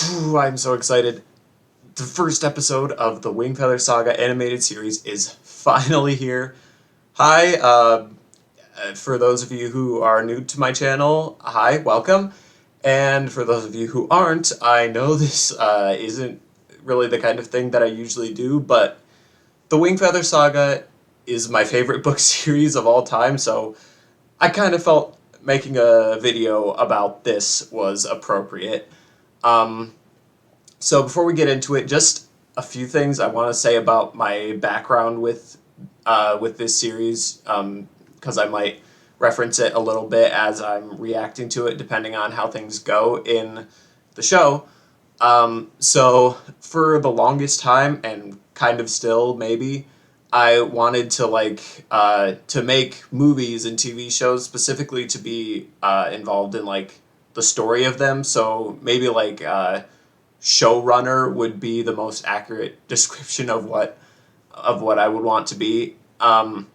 Whew, I'm so excited. The first episode of the Wingfeather Saga Animated Series is finally here. Hi, for those of you who are new to my channel, hi, welcome. And for those of you who aren't, I know this isn't really the kind of thing that I usually do, but the Wingfeather Saga is my favorite book series of all time, so I kind of felt making a video about this was appropriate. Um, so before we get into it, just a few things I want to say about my background with this series, because I might reference it a little bit as I'm reacting to it, depending on how things go in the show. So for the longest time, and kind of still maybe, I wanted to to make movies and TV shows specifically to be involved in like the story of them. So maybe showrunner would be the most accurate description of what I would want to be. And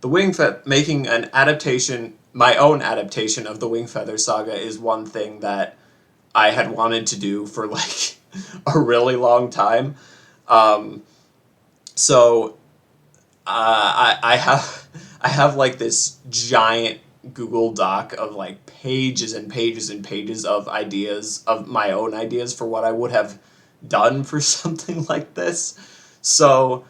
the making an adaptation, my own adaptation of the Wingfeather Saga, is one thing that I had wanted to do for like a really long time. Um, so I have I have like this giant Google Doc of like pages and pages and pages of ideas, of my own ideas for what I would have done for something like this. So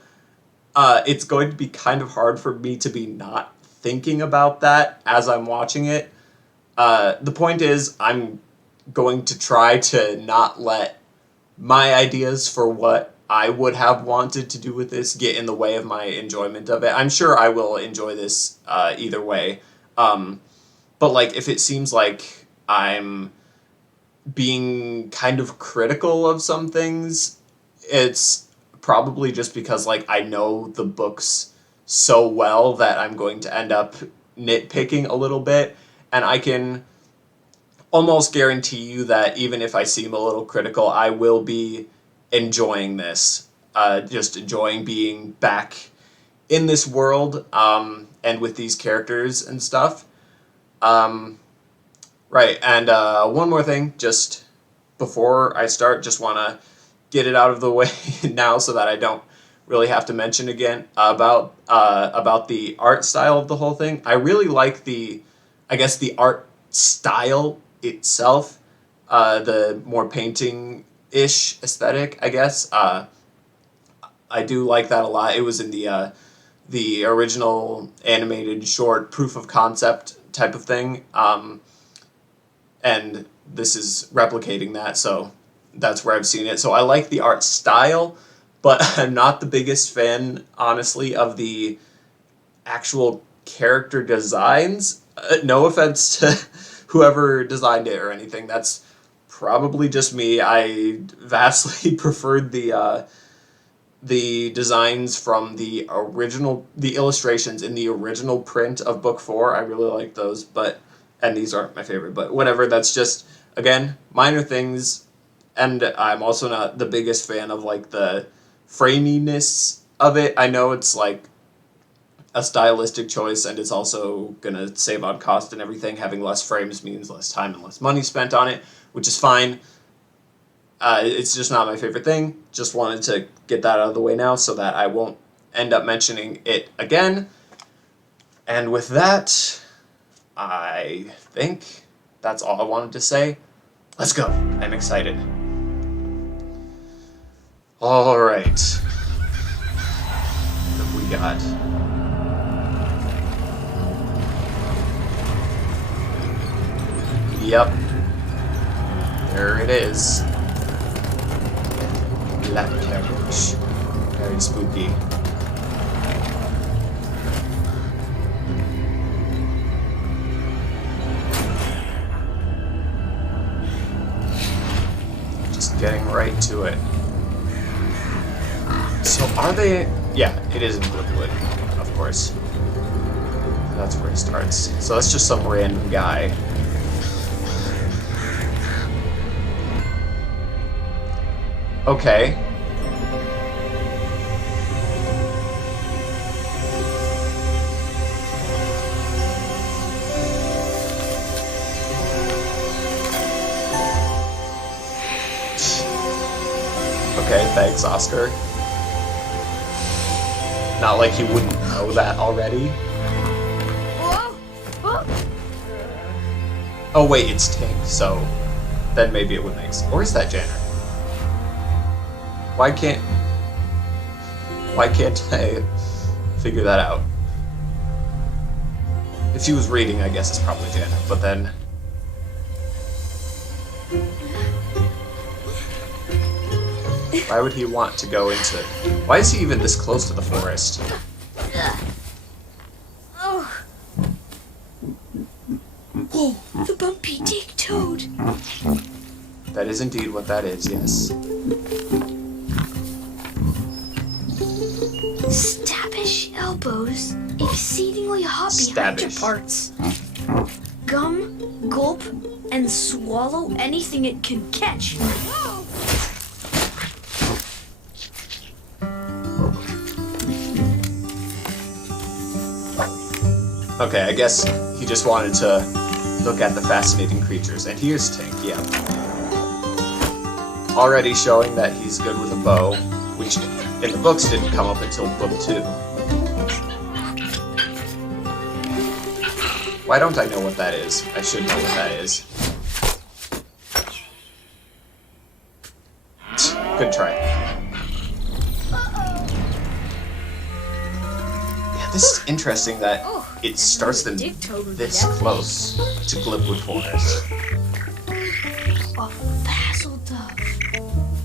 it's going to be kind of hard for me to be not thinking about that as I'm watching it. The point is, I'm going to try to not let my ideas for what I would have wanted to do with this get in the way of my enjoyment of it. I'm sure I will enjoy this either way. Um, but like if it seems like I'm being kind of critical of some things, it's probably just because like I know the books so well that I'm going to end up nitpicking a little bit, and I can almost guarantee you that even if I seem a little critical, I will be enjoying this. Just enjoying being back in this world, and with these characters and stuff. Um, right, and one more thing, just before I start, just want to get it out of the way now so that I don't really have to mention again about the art style of the whole thing. I really like I guess the art style itself, the more painting-ish aesthetic, I guess. I do like that a lot. It was in the original animated short proof of concept type of thing, and this is replicating that, so that's where I've seen it. So I like the art style, but I'm not the biggest fan, honestly, of the actual character designs. No offense to whoever designed it or anything. That's probably just me. I vastly preferred the designs from the illustrations in the original print of book 4. I really like those, and these aren't my favorite, but whatever. That's just, again, minor things. And I'm also not the biggest fan of like the framiness of it. I know it's like a stylistic choice, and it's also gonna save on cost and everything. Having less frames means less time and less money spent on it, which is fine. It's just not my favorite thing. Just wanted to get that out of the way now so that I won't end up mentioning it again. And with that, I think that's all I wanted to say. Let's go. I'm excited. All right. What have we got? Yep. There it is. Black carriage. Very spooky. Just getting right to it. So are they... Yeah, it is in Brookwood, of course. That's where it starts. So that's just some random guy. Okay. Okay, thanks, Oscar. Not like he wouldn't know that already. Oh wait, it's Tink, so then maybe it would make sense. Or is that Janner? Why can't I figure that out? If she was reading, I guess it's probably Janner, but then... Why would he want to go into... Why is he even this close to the forest? Oh, the bumpy dick toad. That is indeed what that is, yes. Stabbish elbows, exceedingly hot behind your Stabbish. parts. Gum, gulp, and swallow anything it can catch. Okay, I guess he just wanted to look at the fascinating creatures. And here's Tink, yeah. Already showing that he's good with a bow, which in the books didn't come up until book 2. Why don't I know what that is? I should know what that is. Good try. Yeah, this is interesting that it starts them this close to Glipwood Forest. A basil dove.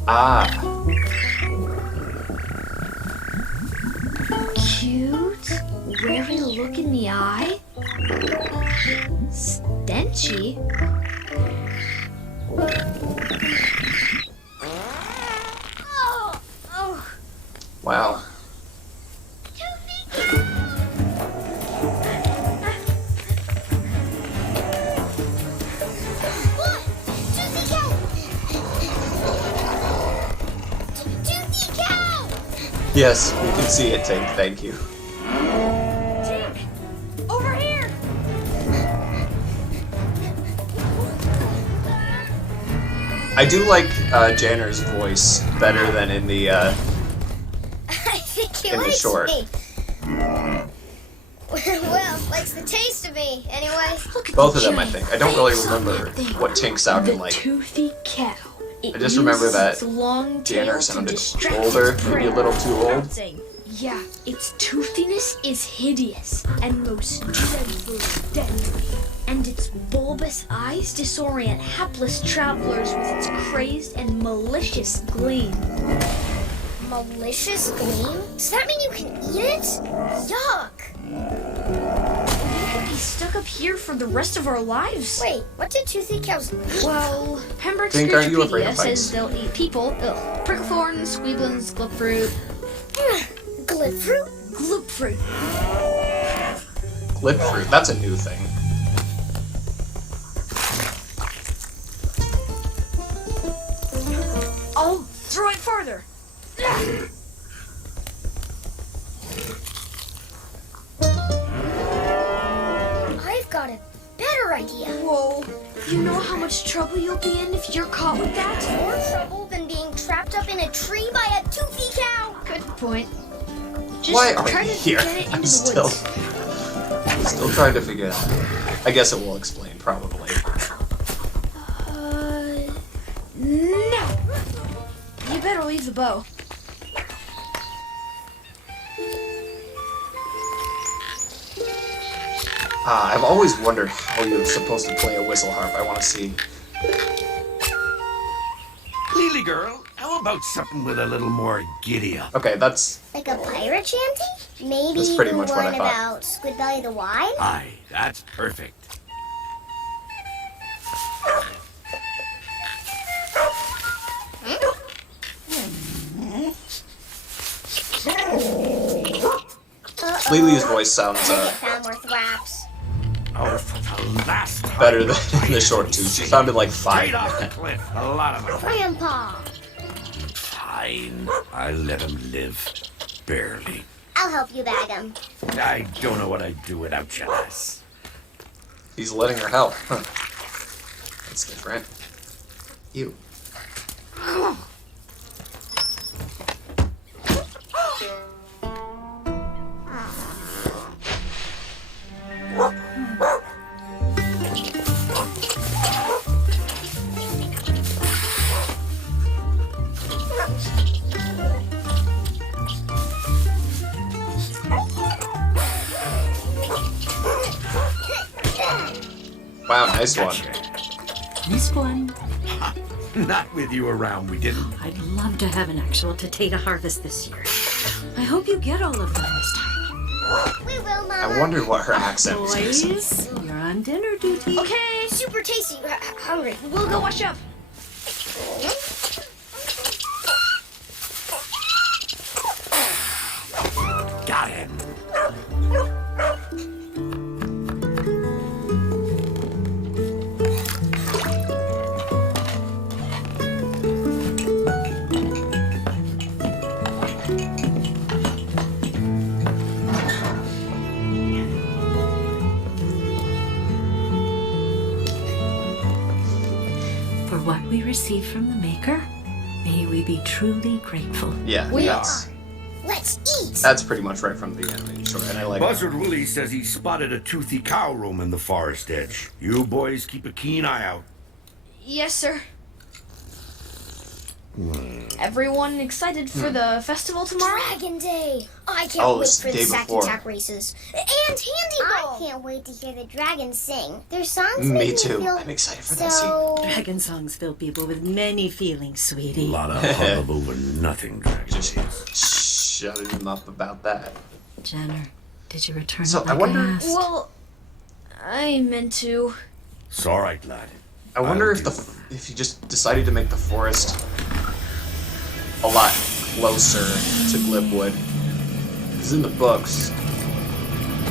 Ah, Cute, wary look in the eye. Stenchy. wow. Yes, you can see it, Tink. Thank you. Tink, over here. I do like Janner's voice better than in the I think he in the likes short. me. Well, likes the taste of me, anyway. Look at Both the of them, I giant think. I don't really face on remember that thing. what Tink sounded The like. toothy cow. It I just remember uses that its long tail Janner to sounded distract older, its maybe prey. a little too old. Yeah, its toothiness is hideous and most dreadfully deadly. And its bulbous eyes disorient hapless travelers with its crazed and malicious gleam. Malicious gleam? Does that mean you can eat it? Yuck! We could be stuck up here for the rest of our lives. Wait, what did toothy cows do? Well, Pembroke's Tink, aren't you afraid of Wikipedia heights? says they'll eat people. Pricklethorns, squeeblins, glipfruit. Glipfruit? Glipfruit. Glipfruit, that's a new thing. I'll throw it farther. I've got a better idea. Whoa. You know how much trouble you'll be in if you're caught with that? More trouble than being trapped up in a tree by a toothy cow. Good point. Just Why are try we to here? get it into I'm the still woods. trying to figure it out. I guess it will explain, probably. No. You better leave the bow. I've always wondered how you're supposed to play a whistle harp. I want to see. Lily girl, how about something with a little more giddy up? Okay, that's... Like a pirate shanty? Maybe That's pretty the much what I one thought. about Squidbelly the Wise? Aye, that's perfect. Lily's voice sounds I think Famworth raps. Oh, for the last time. better than in the short two. She sounded like Straight five. off the cliff, a lot of them. Grandpa! Fine, I'll let him live. Barely. I'll help you bag him. I don't know what I'd do without you, lass. He's letting her help. Huh. That's different. Ew. nice one. Missed one. Not with you around, we didn't. I'd love to have an actual potato harvest this year. I hope you get all of them this time. We will, Mama. I wondered what her accent was gonna say. Boys, you're on dinner duty. Okay, Super tasty. Hungry. we'll go wash up. Got him. For what we receive from the Maker, may we be truly grateful. Yeah, We Let's eat. that's pretty much right from the animated short, and I like that. Buzzard Willie says he spotted a toothy cow roaming the forest edge. You boys keep a keen eye out. Yes, sir. Everyone excited for the festival tomorrow? Dragon Day. I can't Oh, wait it's for the the day sack before. attack races. And Handy Ball. I can't wait to hear the dragons sing. Their songs Me make me too. feel I'm excited for that so... Dragon songs fill people with many feelings, sweetie. A lot of hullabaloo and nothing, Dragon Just Days. shutting him up about that. Jenner, did you return So, it I like wonder- I asked? Well, I meant to. It's all right, lad. I wonder I'll if do if he just decided to make the forest a lot closer to Glibwood. Because in the books,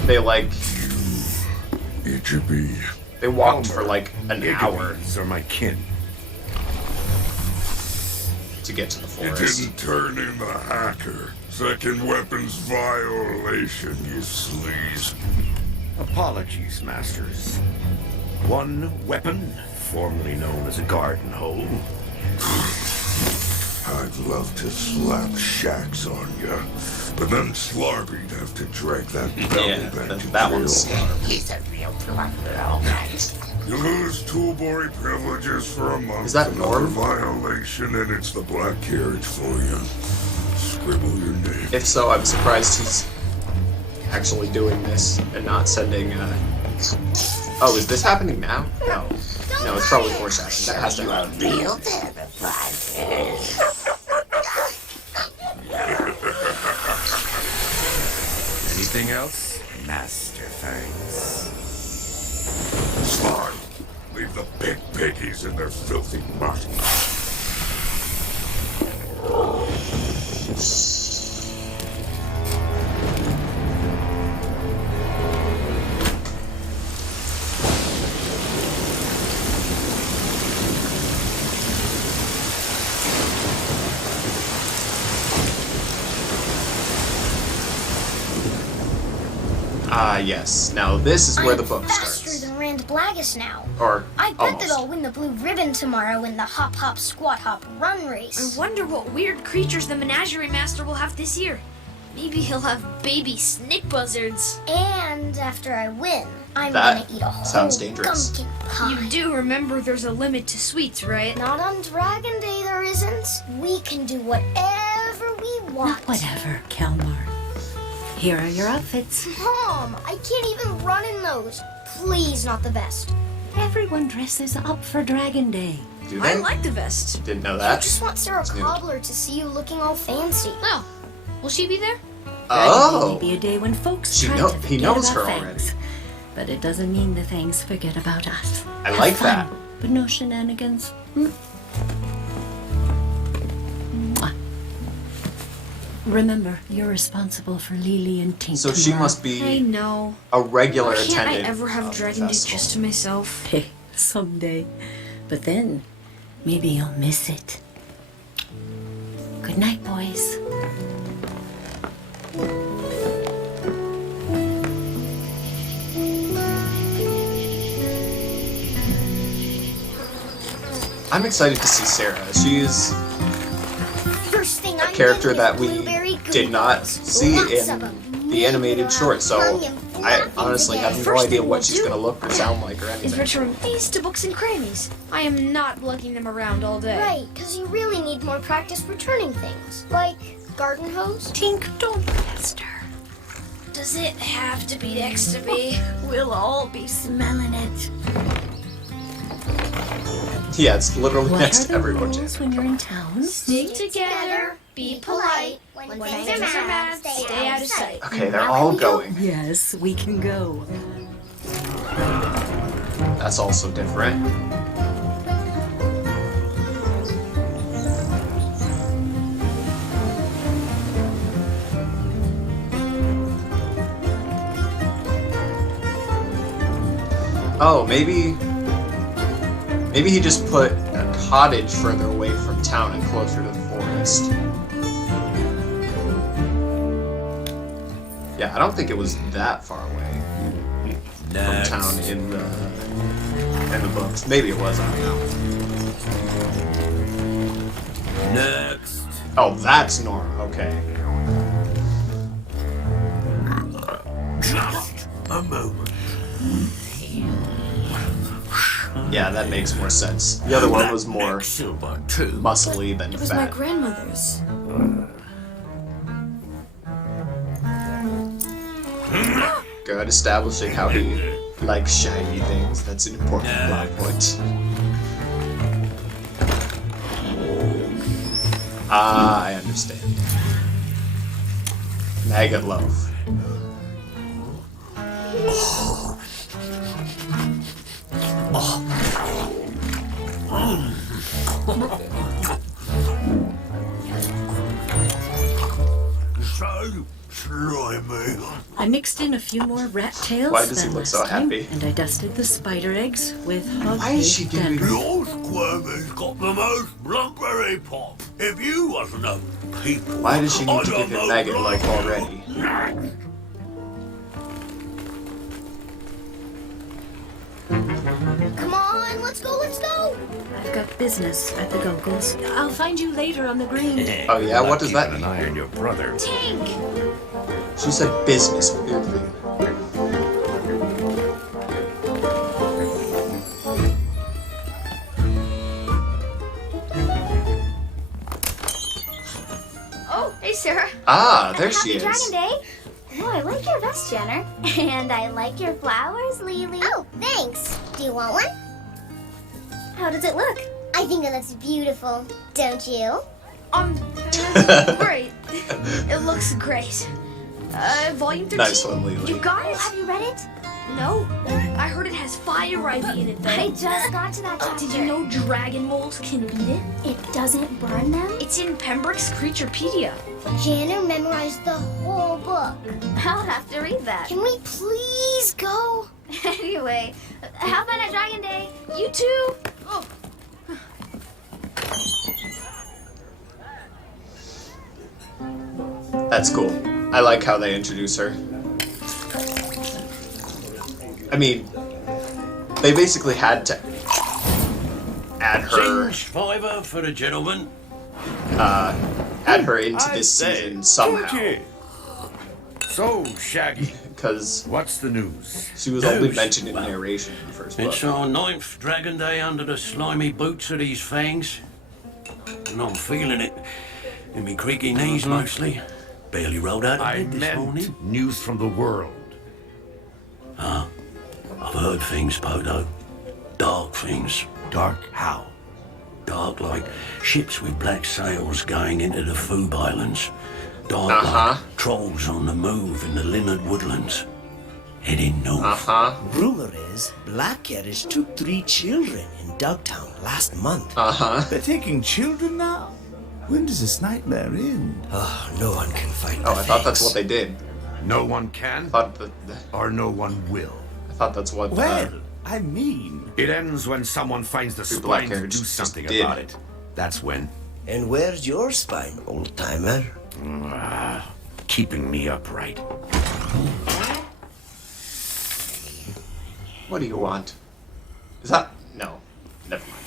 they It should be. they walked for like an hour Iggies are my kin. to get to the You forest. didn't turn in the hacker. Second weapons violation, you sleaze. Apologies, masters. One weapon, formerly known as a garden hoe. I'd love to slap shacks on ya, but then Slarby'd have to drag that belly Yeah, back to that one's jail. You lose toolboy privileges for a month. Is that another Norm? violation, and it's the black carriage for you. Scribble your name. If so, I'm surprised he's actually doing this and not sending. Oh, is this happening now? No, no, it's probably foreshadowing. That has to happen. Anything else? Master thanks. Slime, leave the big piggies in their filthy mutt. Ah, yes. Now this is where the I'm book faster starts. than Rand Blagus now. Or I bet almost. that I'll win the blue ribbon tomorrow in the hop hop squat hop run I race. wonder what weird creatures the Menagerie Master will have this year. Maybe he'll have baby snake buzzards. And after I win, I'm That gonna eat a whole sounds dangerous. pumpkin pie. You do remember there's a limit to sweets, right? Not on Dragon Day, there isn't. We can do whatever we want. Not whatever, Kelmar. Here are your outfits. Mom, I can't even run in those. Please, not the best. Everyone dresses up for Dragon Day. Do I they? like the vest. Didn't know I that. just want Sarah new. Cobbler to see you looking all fancy. Oh, will she be there? Dragon Day Oh, may be a day when folks She try know- to he forget knows about her things. But it doesn't mean the things forget about us. I Have like fun, that. But no shenanigans. Mwah. Remember, you're responsible for Lily and Tink so she tomorrow. must I be know. a regular Why can't I attendant. ever have of the Dragon Day festival. just to myself? Hey, someday. But then, maybe you'll miss it. Good night, boys. I'm excited to see Sarah. She's First thing a character that we did not see Lots of in 'em. the animated short, so Hung and I fluffy honestly today. have no First idea thing what we'll she's do gonna look or sound like or Is anything. return these to books and crannies. I am not lugging them around all day. Right, because you really need more practice returning things. Like garden hose. Tink, don't pester. Does it have to be next to me? We'll all be smelling it. Yeah, it's literally What next are to the everyone. rules when you're in town? Stick together, be polite. When things are mad, stay out of sight. Okay, they're all going. Yes, we can go. That's also different. Oh, maybe he just put a cottage further away from town and closer to the forest. Yeah, I don't think it was that far away from town in the books. Maybe it was, I don't know. Next. Oh, that's Nora. Okay. Just a moment. Yeah, that makes more sense. The other one was more Silver too. muscly than It was my fat. grandmother's. Good, establishing how he likes shiny things. That's an important plot point. Ah, I understand. Maggot loaf. So slimy. I mixed in a few more rat tails Why does he than look last so time, happy? and I dusted the spider eggs with hog Why is she cake giving- Your squirmy's got the most blueberry pop. If you wasn't a people, Why does she need I'd to give have him no maggot loaf blood. already? Come on, let's go, let's go. I've got business at the Gunkles. I'll find you later on the green. Oh yeah, what does that Keeping mean? an eye on your brother. Tank! She said business, weirdly. Oh, hey Sarah. Ah, there she Happy is. Dragon Day. Oh, I like your vest, Jenner. And I like your flowers, Lily. Oh, thanks. Do you want one? How does it look? I think it looks beautiful. Don't you? Great. It looks great. Volume 13. Nice one, Lily. You got it? Have you read it? No. I heard it has fire ivy in it, though. I just got to that chapter. Did you know dragon moles can eat it? It doesn't burn them? It's in Pembroke's Creaturepedia. Janner memorized the whole book. I'll have to read that. Can we please go? Anyway, have fun at Dragon Day. You too. Oh. That's cool. I like how they introduce her. I mean, they basically had to add her Singe fiver for the gentleman. add her into this season somehow, So, Shaggy, because what's the news? she was only mentioned in narration in the first book. It's our 9th Dragon Day under the slimy boots of these fangs. And I'm feeling it in me creaky knees mostly. Barely rolled out of I bed this meant morning. news from the world. I've heard things, Podo. Dark things. Dark how? Dark like ships with black sails going into the Foob Islands. Dark Uh-huh. like trolls on the move in the Linard Woodlands. Heading north. Uh-huh. Rumor is Black Carriage took 3 children in Dugtown last month. Uh-huh. They're taking children now? When does this nightmare end? Oh, no one can fight Oh, the I thought that's Fangs. what they did. No one can, I thought that. or no one will. I thought that's what. Well, I mean... It ends when someone finds the Your black spine to hair do just something did. about it. That's when. And where's your spine, old timer? Keeping me upright. What do you want? Is that no? Never mind.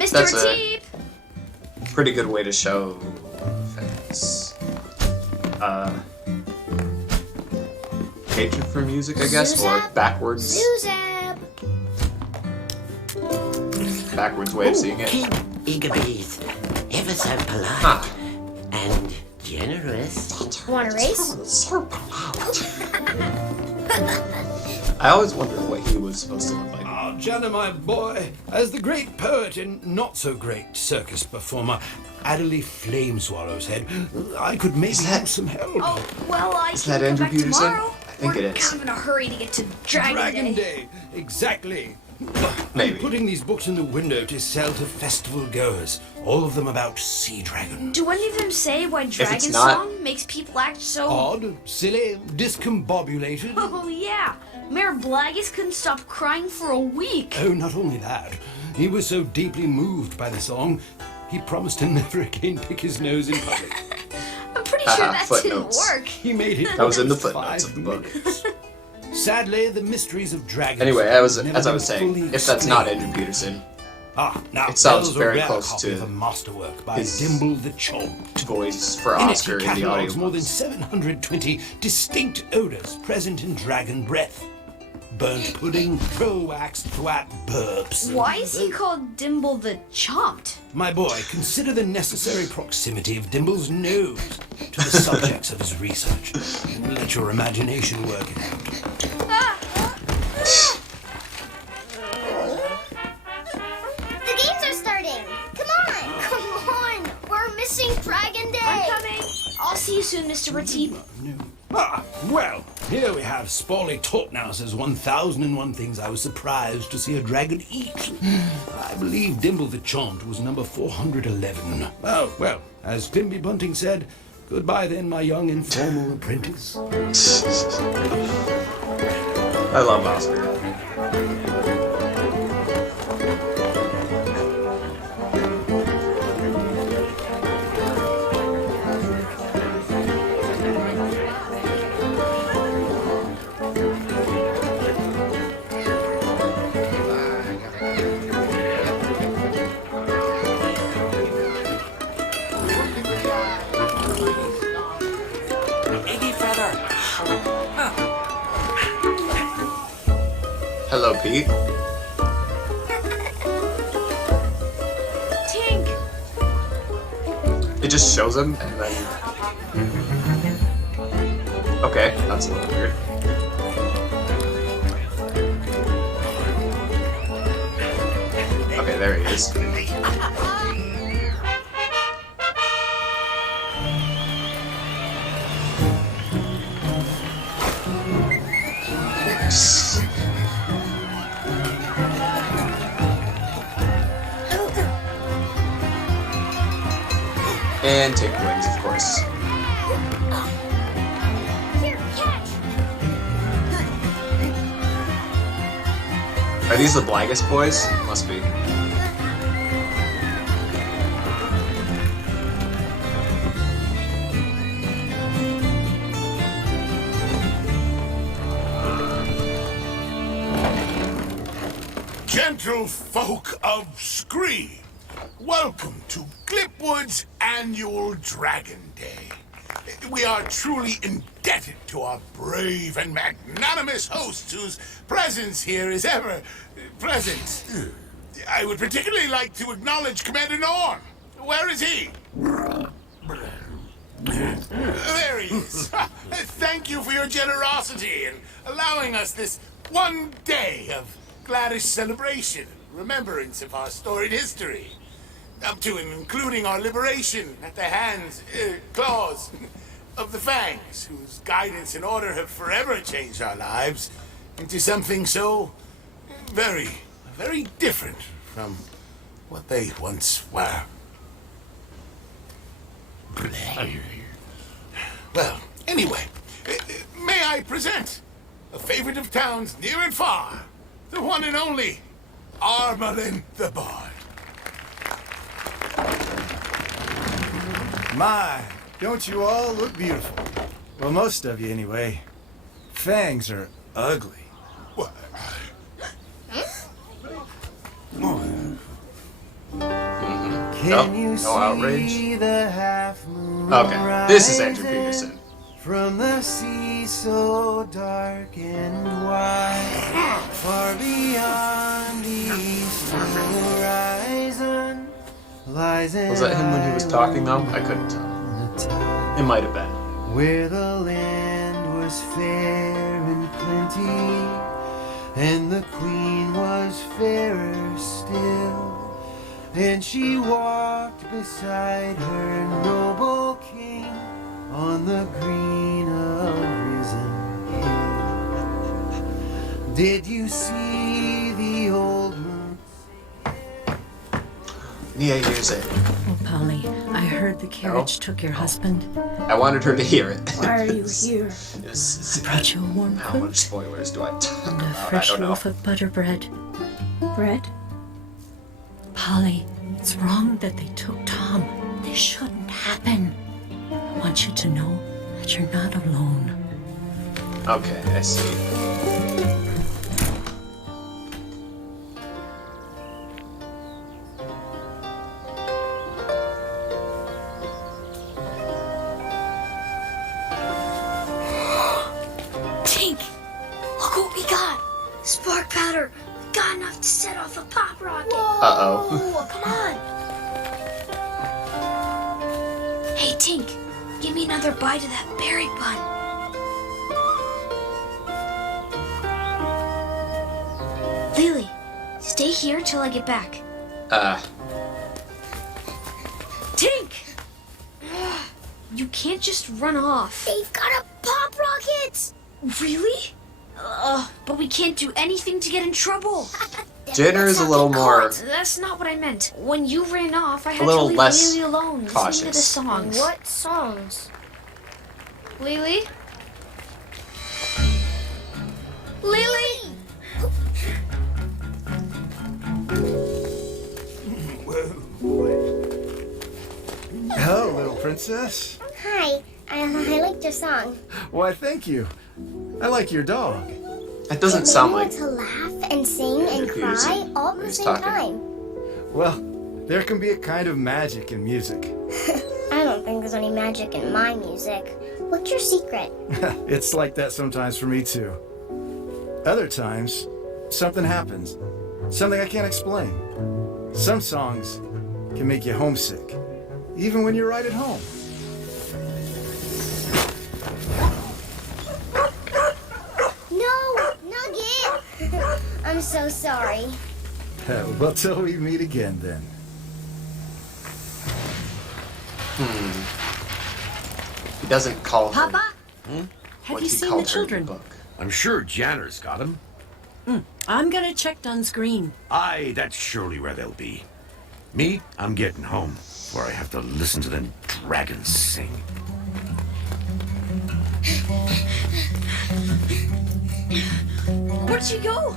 Mr. That's Teep! pretty good way to show things. Hatred for music, I guess, or backwards way of seeing it. King Igabith, ever so polite Huh. and generous. Want a race? I always wondered what he was supposed to look like. Ah, Jenna, my boy, as the great poet and not-so-great circus performer Adderley Flameswallow's head, I could maybe use some help. Oh, well, I Is can that come Andrew back Peterson? tomorrow. I think We're it is. kind of in a hurry to get to Dragon Day. Exactly. Maybe. I'm putting these books in the window to sell to festival goers, all of them about sea dragon. Do any of them say why Dragon not- Song makes people act so... Odd, silly, discombobulated. Oh, yeah. Mayor Blagus couldn't stop crying for a week. Oh, not only that, he was so deeply moved by the song, he promised to never again pick his nose in public. I'm pretty sure that didn't Footnotes. work. He made it. That was in the just footnotes of the book. 5 minutes. Sadly, the mysteries of dragons. Anyway, as I never was been saying, fully if that's not explained. Andrew Peterson, Now it sounds there's a very rare close copy to of a masterwork by his Dimble the Chomp. voice for In it, Oscar he in the audio. catalogues more than 720 distinct odors present in dragon breath. Burnt pudding, pro-waxed thwat burps. Why is he called Dimble the Chomped? My boy, consider the necessary proximity of Dimble's nose to the subjects of his research, and let your imagination work it out. The games are starting. Come on. We're missing Dragon Day. I'm coming. I'll see you soon, Mr. Ratip. Well, here we have Spawley Tortnouse's 1001 Things I Was Surprised to See a Dragon Eat. I believe Dimble the Chaunt was number 411. Oh, well, as Pimby Bunting said, goodbye then, my young informal apprentice. I love Oscar. Iggy Feather. Hello, Pete. Tink! It just shows him and then. Okay, that's a little weird. Okay, there he is. And take wings, of course. Here, catch. Are these the Blagus boys? Must be. Gentle folk of Scree, welcome to Clipwood's annual Dragon Day. We are truly indebted to our brave and magnanimous hosts whose presence here is ever present. I would particularly like to acknowledge Commander Norn. Where is he? There he is. Thank you for your generosity in allowing us this one day of gladish celebration, remembrance of our storied history, up to and including our liberation at the hands, claws of the Fangs, whose guidance and order have forever changed our lives into something so very, very different from what they once were. Well, anyway, may I present a favorite of towns near and far, the one and only Armelin the Bard. My, don't you all look beautiful? Well, most of you anyway. Fangs are ugly. What? No outrage. the half moon Okay, this is Andrew Peterson. From the sea so dark and wide, far beyond the eastern horizon, lies an Was that him when he was talking though? I couldn't tell. It might have been. where the land was fair and plenty, and the queen was fairer still, and she walked beside her noble king on the green of risen hill. Did you see the old moon? Nia hears it. Oh, Polly, I heard the carriage took your husband. I wanted her to hear it. Why are you here? I brought you a warm How coat much spoilers do I talk and a about? I fresh don't know. loaf of butter bread. Bread? Polly, it's wrong that they took Tom. This shouldn't happen. I want you to know that you're not alone. Okay, I see. Tink! Look what we got! Spark powder! We got enough to set off a pop rocket! Uh-oh. Oh, come on! Hey, Tink! Give me another bite of that berry bun. Lily, stay here till I get back. Tink! You can't just run off. They've got a pop rocket! Really? But we can't do anything to get in trouble. Jenner is a little more That's not what I meant. When you ran off, I had little to leave less Lily alone listening to the cautious. songs. What songs? Lily? Lily? Hello, little princess. Hi, I liked your song. Why, thank you. I like your dog. That doesn't sound like To laugh and sing and cry Peterson. all at the He's same talking. time. Well, there can be a kind of magic in music. I don't think there's any magic in my music. What's your secret? It's like that sometimes for me, too. Other times, something happens. Something I can't explain. Some songs can make you homesick, even when you're right at home. No, Nugget! I'm so sorry. Well, till we meet again, then. he doesn't call her. Papa, have what you he seen called the her in children? book. I'm sure Janner's got him. I'm gonna check Dunn's Green. Aye, that's surely where they'll be. Me, I'm getting home, where I have to listen to them dragons sing. Where'd she go?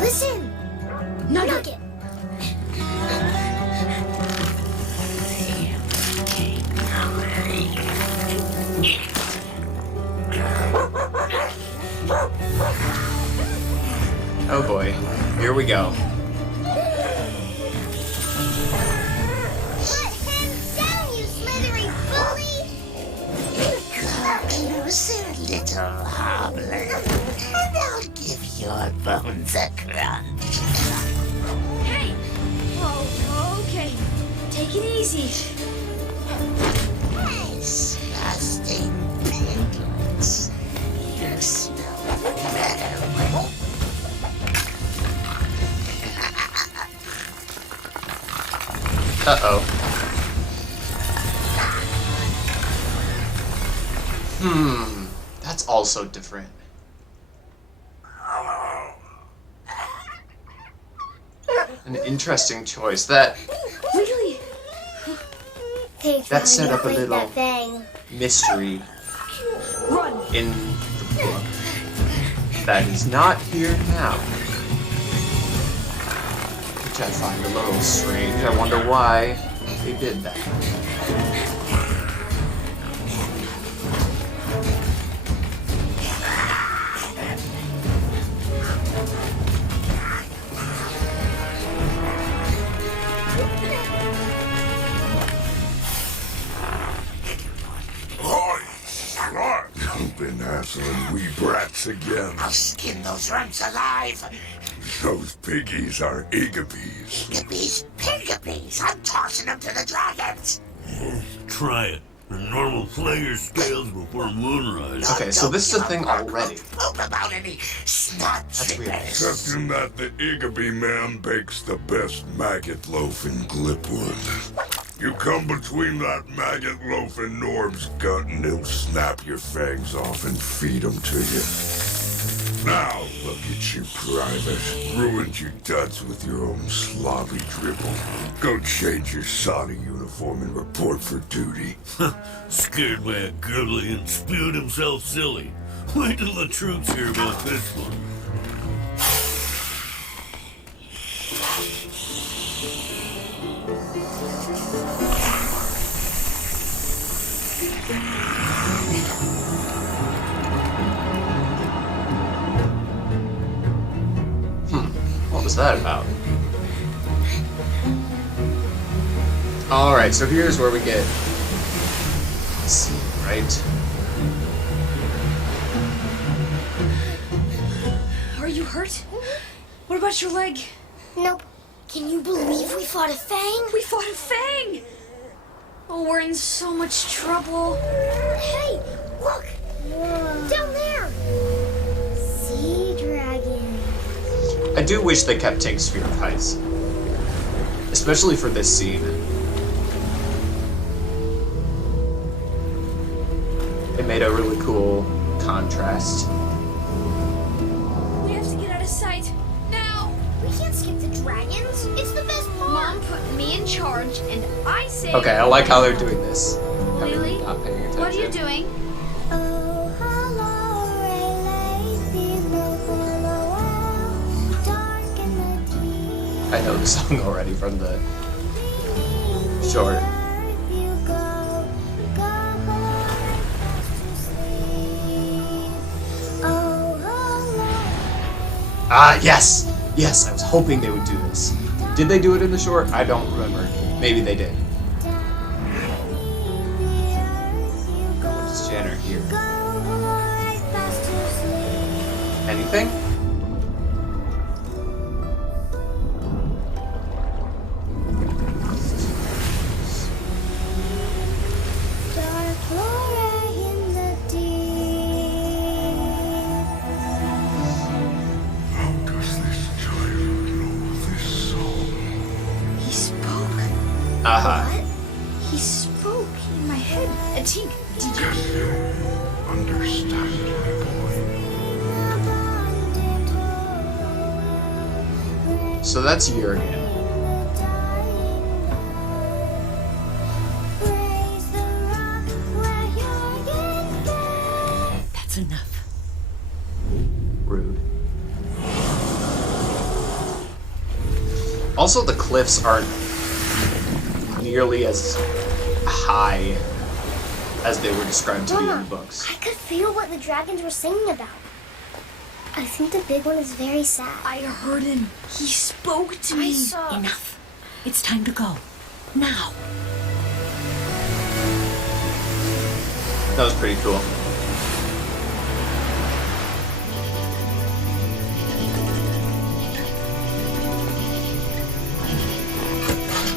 Listen! Nugget! Oh boy. Here we go. Put him down, you slithery bully! Little hobbler, and I'll give your bones a crunch. Hey! Oh, okay. Take it easy. Disgusting piglets. You smell better with Uh-oh. That's also different. An interesting choice. That Lily! That set up a little that thing. mystery Run! in the book that is not here now. Which I find a little strange. I wonder why they did that. hustling wee brats again. I'll skin those runts alive. Those piggies are igapies. Igapies, pigapies. I'm tossing them to the dragons. Try it. The normal player scales before moonrise. Okay, so this is a thing already. Poop about any snot Except in that the Igabee man bakes the best maggot loaf in Glipwood. You come between that maggot loaf and Norb's gut and he'll snap your fangs off and feed them to you. Now, look at you, Private. Ruined your duds with your own sloppy dribble. Go change your soddy uniform and report for duty. Scared by a gribbly and spewed himself silly. Wait till the troops hear about this one. What was that about? Alright, so here's where we get... Let's see, right? Are you hurt? What about your leg? Nope. Can you believe we fought a fang? We fought a fang! Oh, we're in so much trouble. Hey, look! Down there! Sea dragon. I do wish they kept Tink's Sphere of Heights. Especially for this scene. It made a really cool contrast. We have to get out of sight. Now! We can't skip the dragons. It's the best part. Mom put me in charge, and I say... Okay, I like how they're doing this. Lily, Not paying attention. what are you doing? I know the song already from the short. Ah, yes! Yes, I was hoping they would do this. Did they do it in the short? I don't remember. Maybe they did. What does Janner hear? Anything? What? He spoke in my head. Tink, did you? Understand me, boy. So that's Jurgen. That's enough. Rude. Also, the cliffs aren't nearly as high as they were described to be in the books. I could feel what the dragons were singing about. I think the big one is very sad. I heard him. He spoke to me. Enough. It's time to go. Now. That was pretty cool.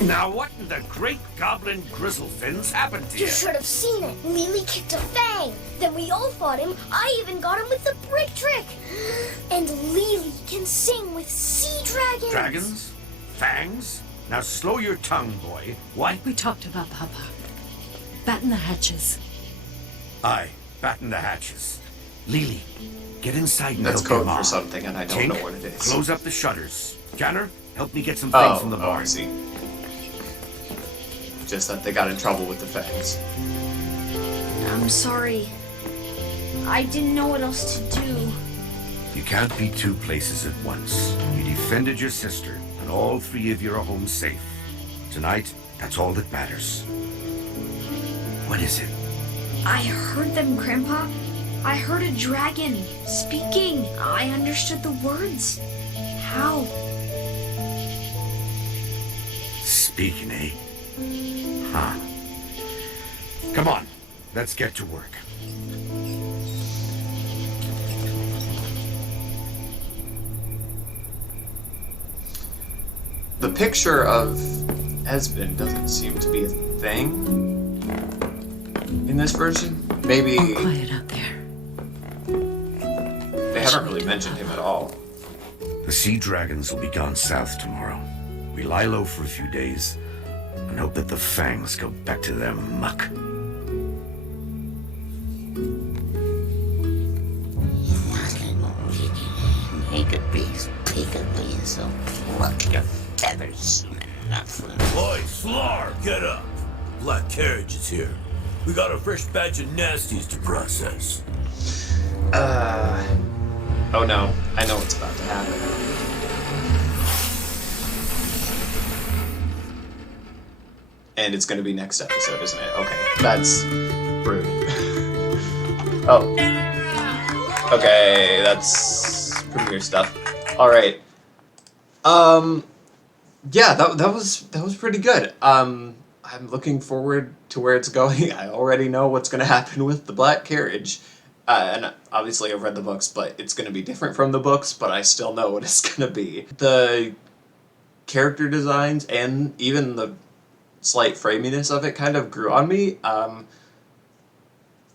Now what in the great goblin grizzlefins happened to you? You should have seen it. Lily kicked a fang. Then we all fought him. I even got him with the brick trick. And Lily can sing with sea dragons. Dragons? Fangs? Now slow your tongue, boy. What? We talked about Papa. Batten the hatches. Aye, batten the hatches. Lily, get inside and That's help your code mom. for something, and I don't Tink, know what it is. Close up the shutters. Janner, help me get some things from the I barn. see. Just that they got in trouble with the fangs. I'm sorry. I didn't know what else to do. You can't be two places at once. You defended your sister, and all three of you are home safe. Tonight, that's all that matters. What is it? I heard them, Grandpa. I heard a dragon speaking. I understood the words. How? Speaking, eh? Huh. Come on, let's get to work. the picture of Esben doesn't seem to be a thing in this version. Maybe All quiet out there. they haven't really mentioned him at all. The sea dragons will be gone south tomorrow. We lie low for a few days and hope that the fangs go back to their muck. Higgly's Piggly, so pluck your feathers soon enough. Boy, Slar, get up. Black Carriage is here. We got a fresh batch of nasties to process. Oh no, I know what's about to happen. And it's gonna be next episode, isn't it? Okay, that's rude. Oh. Okay, that's premiere stuff. Alright. Yeah, that was pretty good. I'm looking forward to where it's going. I already know what's gonna happen with the Black Carriage. And obviously I've read the books, but it's going to be different from the books, but I still know what it's going to be. The character designs and even the slight framiness of it kind of grew on me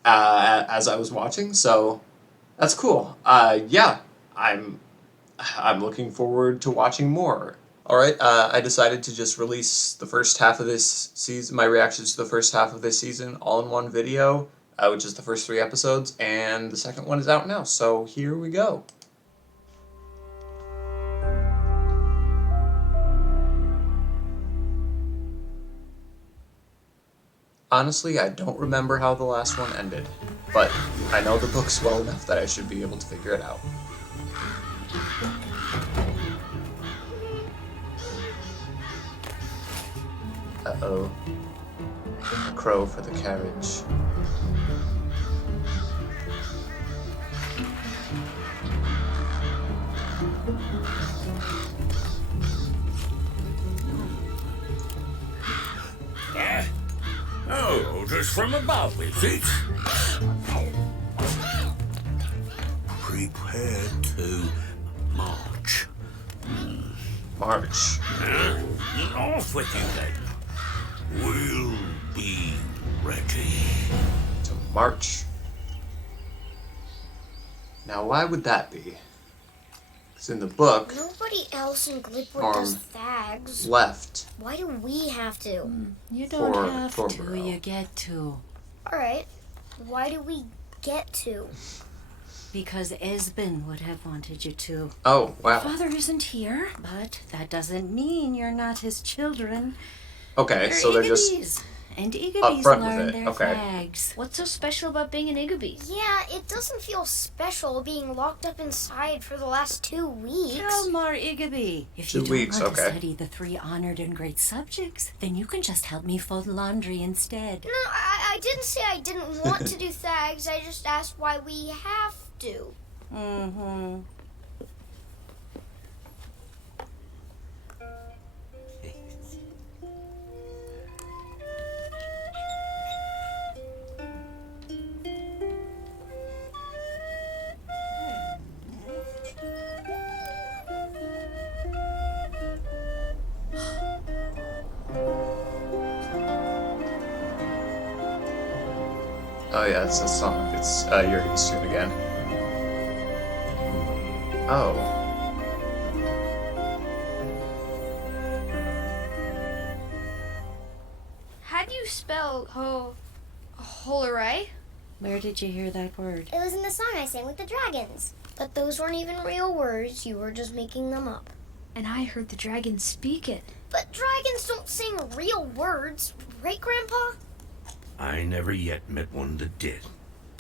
as I was watching, so that's cool. Yeah, I'm looking forward to watching more. Alright, I decided to just release the first half of this season, my reactions to the first half of this season, all in one video. Which is the first 3 episodes, and the second one is out now, so here we go. Honestly, I don't remember how the last one ended, but I know the books well enough that I should be able to figure it out. Uh-oh. A crow for the carriage. Oh, just from above, is it? Prepare to march. March. Off with you then. We'll be ready. To march. Now, why would that be? Because in the book, Nobody else in Glipwood does Norm thags. left. Why do we have to? You don't For have to, Thornborough. you get to. Alright. Why do we get to? Because Esben would have wanted you to. Oh, wow. Father isn't here, but that doesn't mean you're not his children. Okay, They're so they're just Iggybees, and Iggybees upfront with learn it. their Okay. fags. What's so special about being an Iggabee? Yeah, it doesn't feel special being locked up inside for the last 2 weeks. Kalmar Iggabee. If 2 you don't weeks, want to okay. study the 3 honored and great subjects, then you can just help me fold laundry instead. No, I didn't say I didn't want to do thags. I just asked why we have to. Mm-hmm. Oh yeah, it's a song. It's Jurgen's tune again. Oh. How do you spell Holaray? Where did you hear that word? It was in the song I sang with the dragons. But those weren't even real words. You were just making them up. And I heard the dragons speak it. But dragons don't sing real words, right, Grandpa? I never yet met one that did.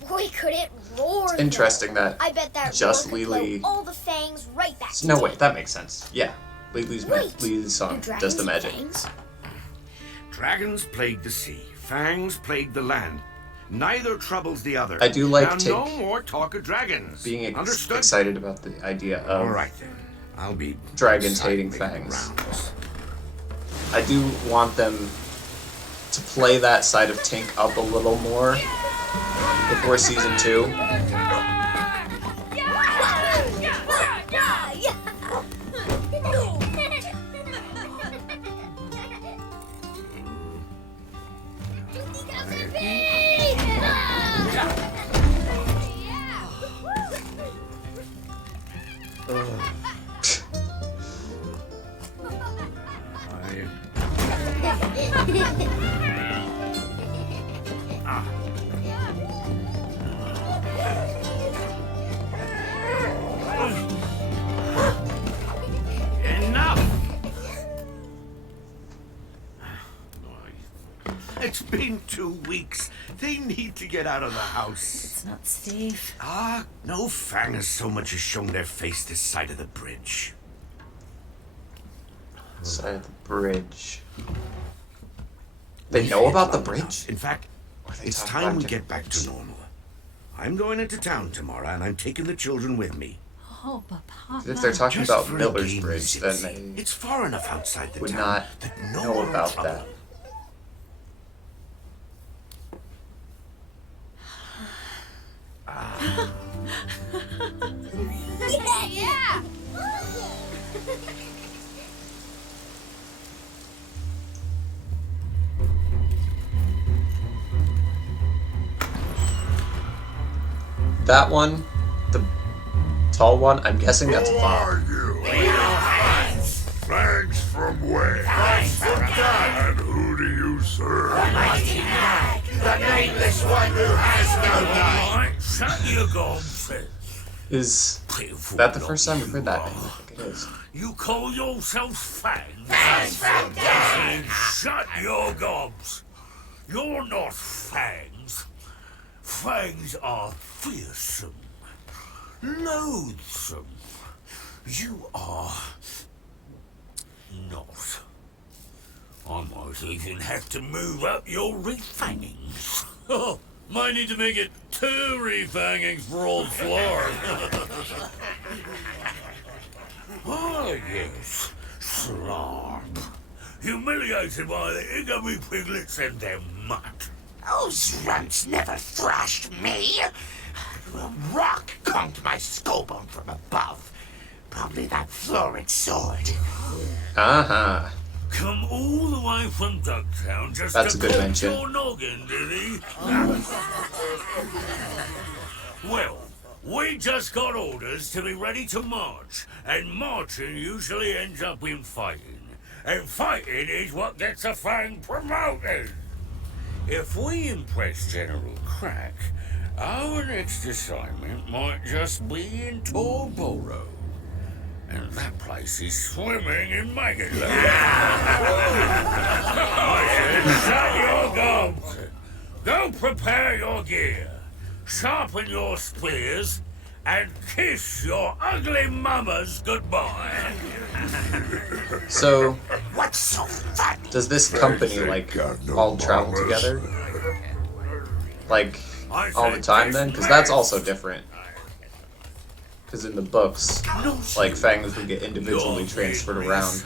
Boy, could it roar! It's interesting though. that I bet that just roar could blow Lily- all the fangs right back. No, to wait, that makes sense. Yeah. Lily's song Do does the dragons magic. have fangs? Dragons plague the sea, fangs plague the land. Neither troubles the other. I do like now, no more talk of dragons. Being Understood? excited about the idea of All right then. I'll be dragons outside hating making fangs. rounds. I do want them to play that side of Tink up a little more before season 2. It's been 2 weeks. They need to get out of the house. It's not safe. No Fang has so much as shown their face this side of the bridge. Side of the bridge. They know about the bridge? In fact, it's time we get back to normal. I'm going into town tomorrow, and I'm taking the children with me. Oh, but Papa. If they're talking Just about for a Miller's game Bridge, visit. then they It's far enough outside the would town not that no know one will about trouble that. them. Yeah! That one, the tall one, I'm guessing that's a Who fox. are you? Fangs from where? And who do you serve? The nameless one who has no name. Shut your gobs. Is that the first time we've heard that name? I think it is. You call yourself Fangs? Fangs from Then shut your gobs. You're not Fangs. Fangs are fearsome, loathsome. You are not. I might even have to move up your refangings. Oh, might need to make it 2 refangings for old Floor. Oh, yes, Slarp. Humiliated by the Igamy piglets and their mutt. Those runts never thrashed me. A rock conked my skull bone from above. Probably that florid sword. Uh-huh. Come all the way from Ducktown just That's to a good poke mention. your noggin, did he? Well, we just got orders to be ready to march, and marching usually ends up in fighting. And fighting is what gets a Fang promoted. If we impress General Crack, our next assignment might just be in Torboro. And that place is swimming in maggot load. Shut your gobs. Go prepare your gear. Sharpen your spears. And kiss your ugly mamas goodbye. So, What's so funny? does this company, like, all travel together? Like, all the time then? Because that's also different. Because in the books, like, Fangs would get individually transferred around.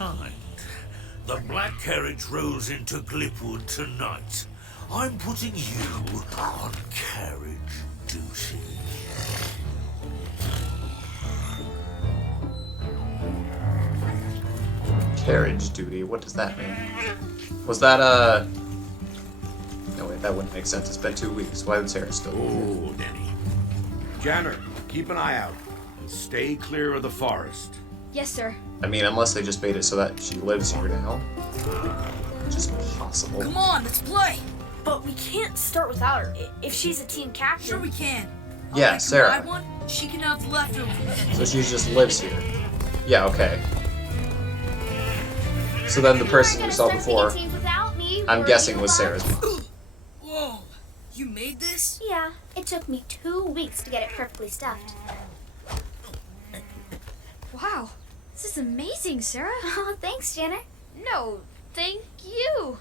The black carriage rolls into Glipwood tonight. I'm putting you on carriage duty. Carriage duty, what does that mean? Was that, no wait, that wouldn't make sense. It's been 2 weeks. Why would Sarah still be here? Oh, Denny. Janner, keep an eye out. And stay clear of the forest. Yes, sir. I mean, unless they just made it so that she lives here now. Which is possible. Come on, let's play. But we can't start without her. If she's a team captain. Sure we can. Yeah, Pick Sarah. I want, she can have the leftovers. So she just lives here. Yeah, okay. So then the person we saw before, I'm guessing was Sarah's mom. Whoa, you made this? Yeah, it took me 2 weeks to get it perfectly stuffed. Wow, this is amazing, Sarah. Oh, thanks, Jenner. No, thank you.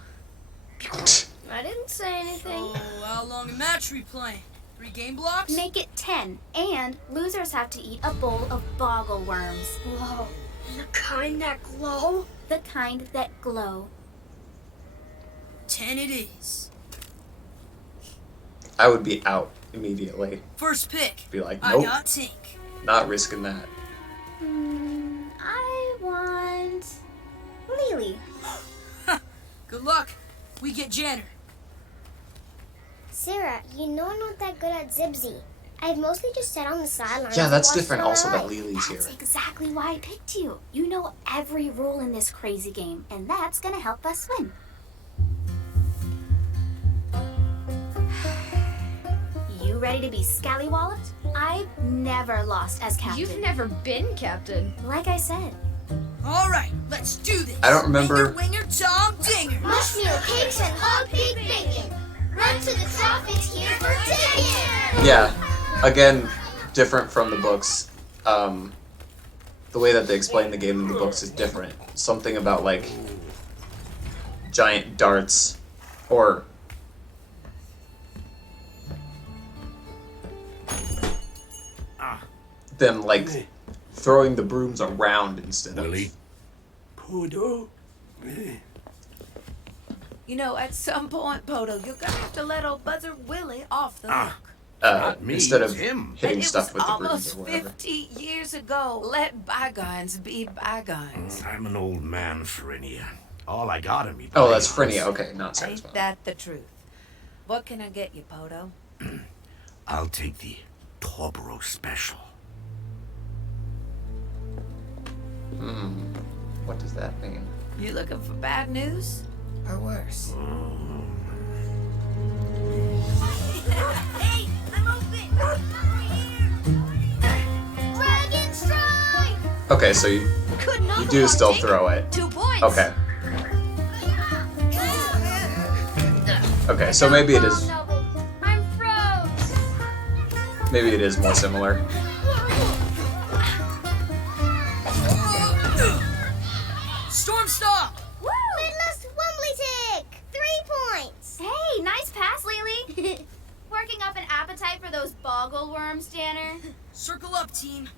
I didn't say anything. So, how long a match are we playing? 3 game blocks? Make it 10, and losers have to eat a bowl of boggle worms. Whoa, the kind that glow? The kind that glow. 10 it is. I would be out immediately. First pick. Be like, I nope, got Tink. not risking that. I want Lily. Good luck. We get Jenner. Sarah, you know I'm not that good at Zibsy. I've mostly just sat on the sidelines. Yeah, that's and watched different it all also my that life. Lily's here. That's exactly why I picked you. You know every rule in this crazy game, and that's gonna help us win. You ready to be scallywalloped? I've never lost as captain. You've never been captain. Like I said. All right, let's do this. I don't remember. Winger, Tom, Dinger. Mushmeal cakes and hog pig bacon. Run to the trough, it's here for taking. Yeah, again, different from the books. The way that they explain the game in the books is different. Something about like giant darts or them like throwing the brooms around instead of. Poodle. You know, at some point, Poto, you're gonna have to let old Buzzer Willie off the hook. Instead of And hitting it stuff was with the brooms almost or whatever. 50 years ago. Let bygones be bygones. I'm an old man, Phrynia. All I got in me. Oh, that's Phrynia. Okay, not Sarah's Ain't that the truth? What can I get you, Poto? I'll take the Torboro special. What does that mean? You looking for bad news? Or worse? Hey, I'm open. Dragon strike. Okay, so you do still throw it. 2 points. Okay. Okay, so maybe it is. I'm froze. Maybe it is more similar. Storm stop. Woo! Midless Wumbly Tick. 3 points. Hey, nice pass, Lily. Working up an appetite for those boggle worms, Danner? Circle up, team.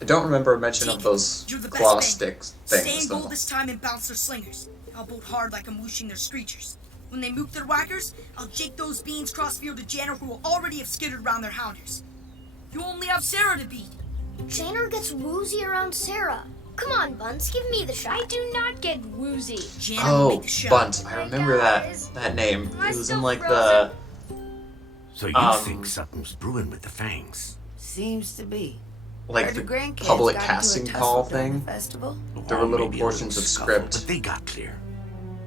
I don't remember a mention of those You're the best claw bang. sticks Stay things in goal though. this time and bounce their slingers. I'll bolt hard like I'm whooshing their screechers. When they mook their whackers, I'll jake those beans crossfield to Janner, who will already have skittered around their hounders. You only have Sarah to beat. Janner gets woozy around Sarah. Come on, Bunce, give me the shot. I do not get woozy. Janner will Oh, make the shot. Bunt. I remember that name. Am I It was still in like frozen? So you think something's brewing with the fangs? Seems to be. like Heard the your grandkids public got into a casting tussle call during the thing. Festival. There were little maybe a portions of scuffle, script. but they got clear.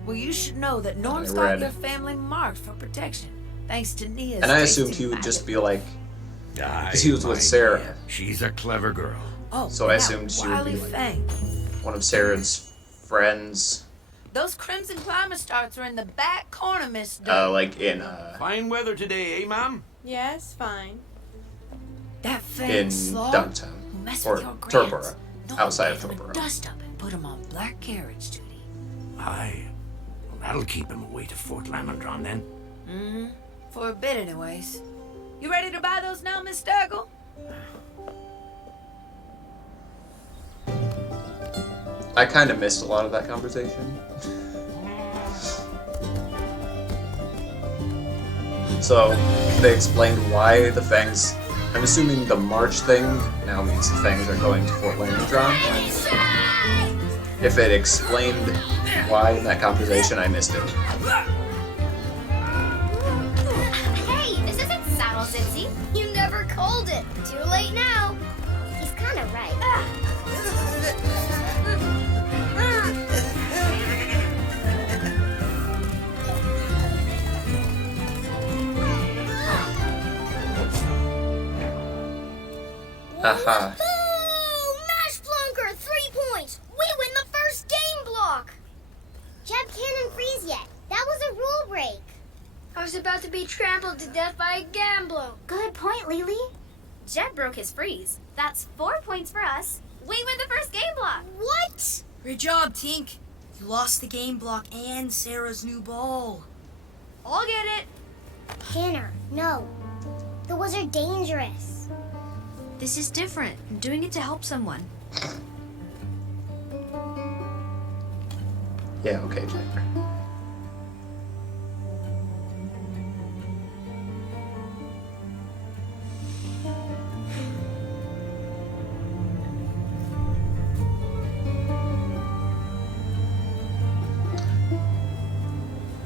Well, you should know that Norm's I got read. your family marked for protection, thanks to Nia's. And I assumed tasty he would magic. just be like, Aye, because he was with my Sarah. dear. She's a clever girl. Oh, So I now, assumed she would be Wily like Fang. one of Sarah's friends, Those crimson climber starts are in the back corner, Miss Doe. like in Fine weather today, eh, Mom? Yes, fine. That Fang in slaw downtown who messed or with your grands. Torboro, Norm outside of gave him a Torboro. dust up and put him on black carriage duty. Aye. Well, that'll keep him away to Fort Lamondron then. Mm-hmm. For a bit, anyways. You ready to buy those now, Miss Sturgle? I kind of missed a lot of that conversation. So they explained why the Fangs. I'm assuming the March thing now means the Fangs are going to Fort Lamondron. If it explained why in that conversation, I missed it. Hey, this isn't Saddle Zipsy. You never called it. Too late now. He's kind of right. Haha. Woohoo! Mash Plunker, 3 points. We win the first game block. Jeb can't freeze yet. That was a rule break. I was about to be trampled to death by a gambler. Good point, Lily. Jed broke his freeze. That's 4 points for us. We win the first game block. What? Great job, Tink. You lost the game block and Sarah's new ball. I'll get it. Tanner, no. The wizards are dangerous. This is different. I'm doing it to help someone. Yeah, okay, Jagger.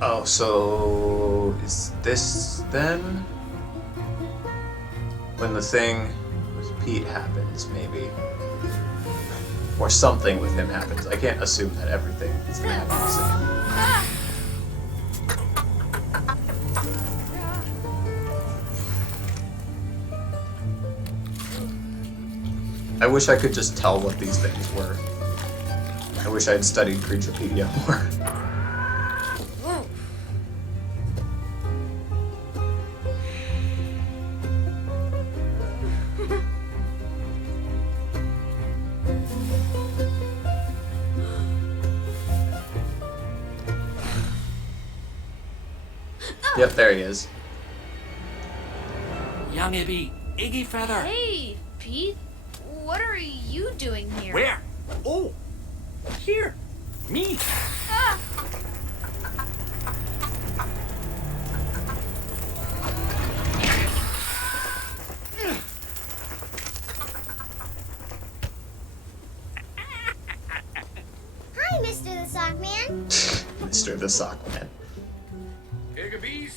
Oh, so So, is this then? When the thing with Pete happens, maybe. Or something with him happens. I can't assume that everything is gonna happen with him. I wish I could just tell what these things were. I wish I had studied Creaturepedia more. Yep, there he is. Young Iggy Feather. Hey, Pete. What are you doing here? Where? Oh, here. Me. Ah! Hi, Mr. the Sock Man. Mr. the Sock Man. Iggabees.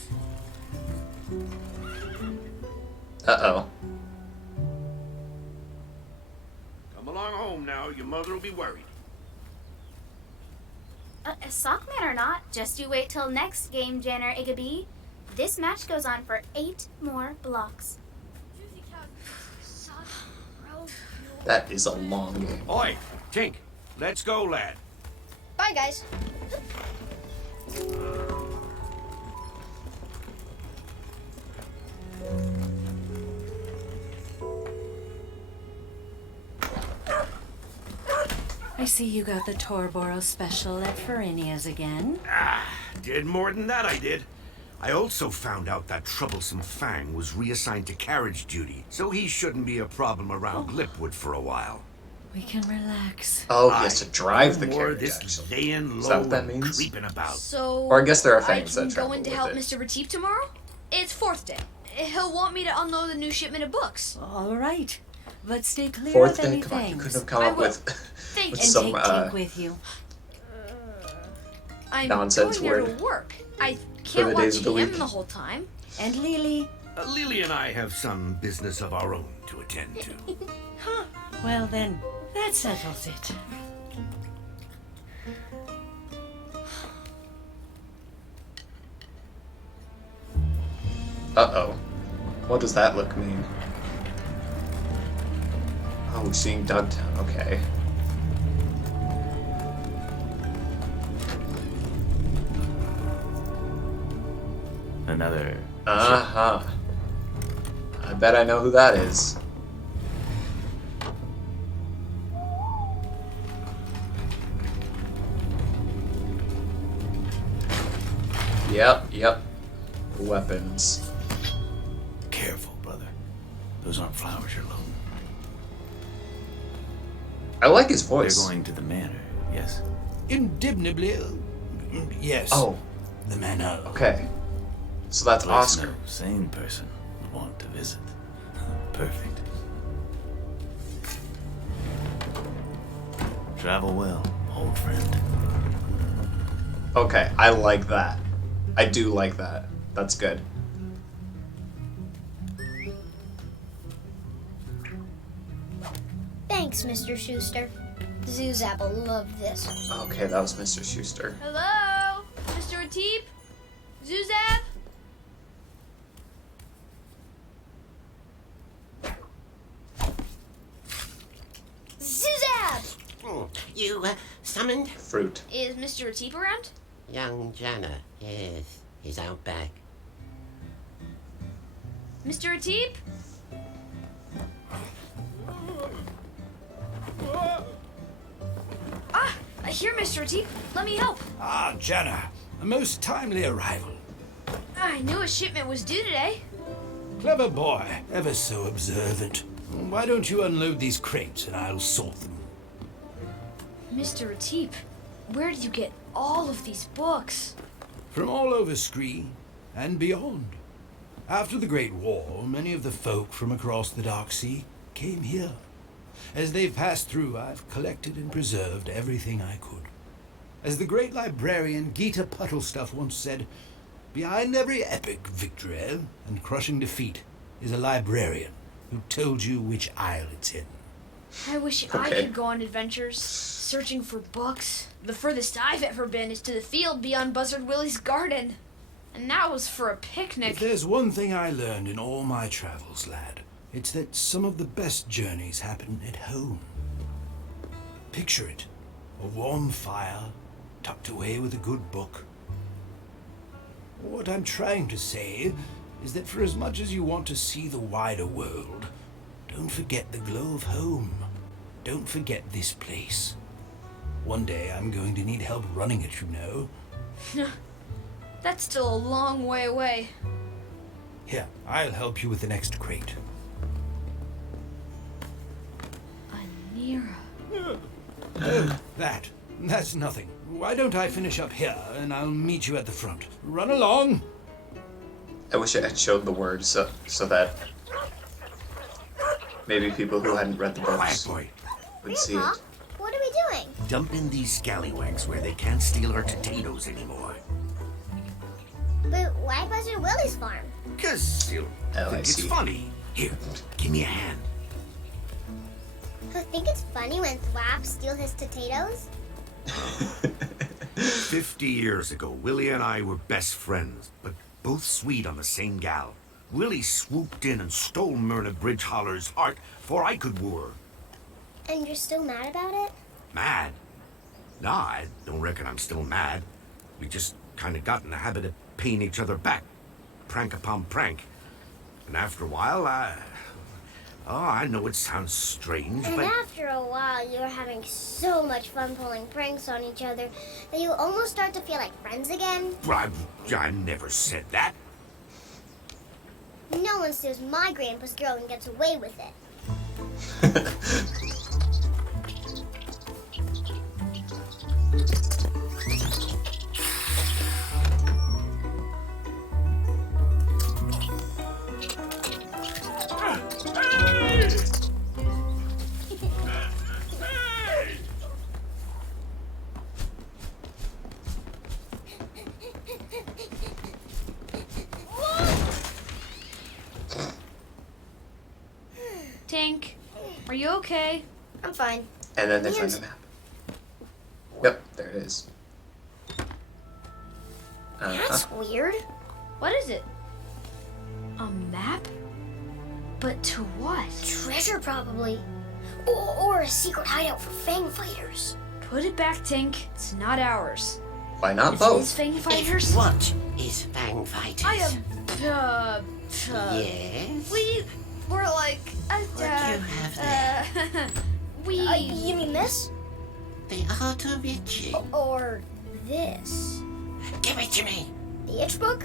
Uh-oh. Come along home now. Your mother will be worried. Sockman or not, just you wait till next game, Janner Iggabee. This match goes on for 8 more blocks. That is a long game. Oi, Tink, let's go, lad. Bye, guys. I see you got the Torboro special at Farinia's again. Did more than that, I did. I also found out that troublesome Fang was reassigned to carriage duty, so he shouldn't be a problem around Glipwood for a while. We can relax. Oh, he has to drive the more carriage, this actually. laying Is low that what that and means? creeping about. So, Or I guess there are I things can that go travel in to with help it. Mr. Retief tomorrow? It's 4th day. He'll want me to unload the new shipment of books. All right, but stay clear Fourth of day? any Come on, you things. couldn't have come I up will. with, Thank with you. And some take Tink with you. I'm nonsense going there word. to work. I the can't days watch of the him week. the whole time. And Lily. Lily and I have some business of our own to attend to. Well then, that settles it. Uh-oh. What does that look mean? Oh, we're seeing Dugtown. Okay. Another. Uh-huh. I bet I know who that is. Yep. Weapons. Careful, brother. Those aren't flowers you're loading. I like his voice. They're going to the manor, yes? Indubitably, yes. Oh. The manor. Okay. So that's Place Oscar. No sane person would want to visit. Perfect. Travel well, old friend. Okay, I like that. I do like that. That's good. Thanks, Mr. Schuster. Zuzab will love this. Okay, that was Mr. Schuster. Hello? Mr. Retief? Zuzab? Zuzab! You summoned? Fruit. Is Mr. Retief around? Young Jana. Yes, he's out back. Mr. Retief? I hear Mr. Retief. Let me help. Ah, Jana. A most timely arrival. I knew a shipment was due today. Clever boy. Ever so observant. Why don't you unload these crates and I'll sort them? Mr. Retief, where did you get all of these books? From all over Scree and beyond. After the Great War, many of the folk from across the Dark Sea came here. As they've passed through, I've collected and preserved everything I could. As the great librarian Gita Puddlestuff once said, Behind every epic victory and crushing defeat is a librarian who told you which aisle it's in. I wish I could go on adventures, searching for books. The furthest I've ever been is to the field beyond Buzzard Willie's garden. And that was for a picnic. If there's one thing I learned in all my travels, lad, it's that some of the best journeys happen at home. Picture it. A warm fire, tucked away with a good book. What I'm trying to say is that for as much as you want to see the wider world, don't forget the glow of home. Don't forget this place. One day I'm going to need help running it, you know. That's still a long way away. Here, I'll help you with the next crate. Nira. Oh, that's nothing. Why don't I finish up here and I'll meet you at the front. Run along. I wish I had showed the words so that maybe people who hadn't read the books would see it. What are we doing? Dump in these scallywags where they can't steal our potatoes anymore. But why Buzzard Willie's farm? 'Cause you'll think it's funny. Here, give me a hand. You think it's funny when Thwap steals his potatoes? 50 years ago, Willie and I were best friends, but both sweet on the same gal. Willie swooped in and stole Myrna Bridgeholler's heart before I could woo her. And you're still mad about it? Mad? Nah, I don't reckon I'm still mad. We just kind of got in the habit of paying each other back, prank upon prank. And after a while, I know it sounds strange, and but... after a while, you're having so much fun pulling pranks on each other that you almost start to feel like friends again. I never said that. No one steals my grandpa's girl and gets away with it. Tink, are you okay? I'm fine. And then they find the map. Yep, there it is. That's weird. What is it? A map? But to what? Treasure, probably. Or a secret hideout for Fang fighters. Put it back, Tink. It's not ours. Why not Is both? it Fang fighters? What is Fang Fighters? I am. Yes? We were like. What do you have there? We. You mean this? The art of itching. Or this? Give it to me. The itch book?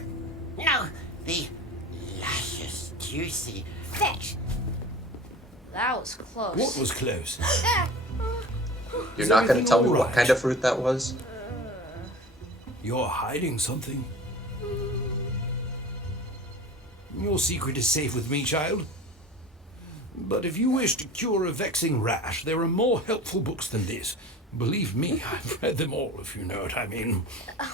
No, the luscious, juicy. Fetch. That was close. What was close? You're not going to tell me what kind of fruit that was? You're hiding something. Your secret is safe with me, child. But if you wish to cure a vexing rash, there are more helpful books than this. Believe me, I've read them all, if you know what I mean.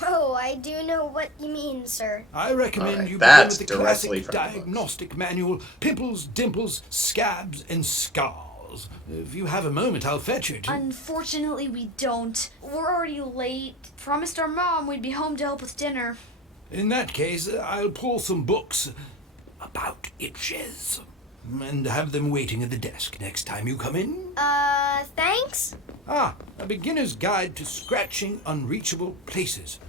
Oh, I do know what you mean, sir. I recommend you begin that's with the directly classic from the diagnostic manual, Pimples, Dimples, Scabs, and Scars. If you have a moment, I'll fetch it. Unfortunately, we don't. We're already late. Promised our mom we'd be home to help with dinner. In that case, I'll pull some books about itches and have them waiting at the desk next time you come in. Thanks? A beginner's guide to scratching unreachable places.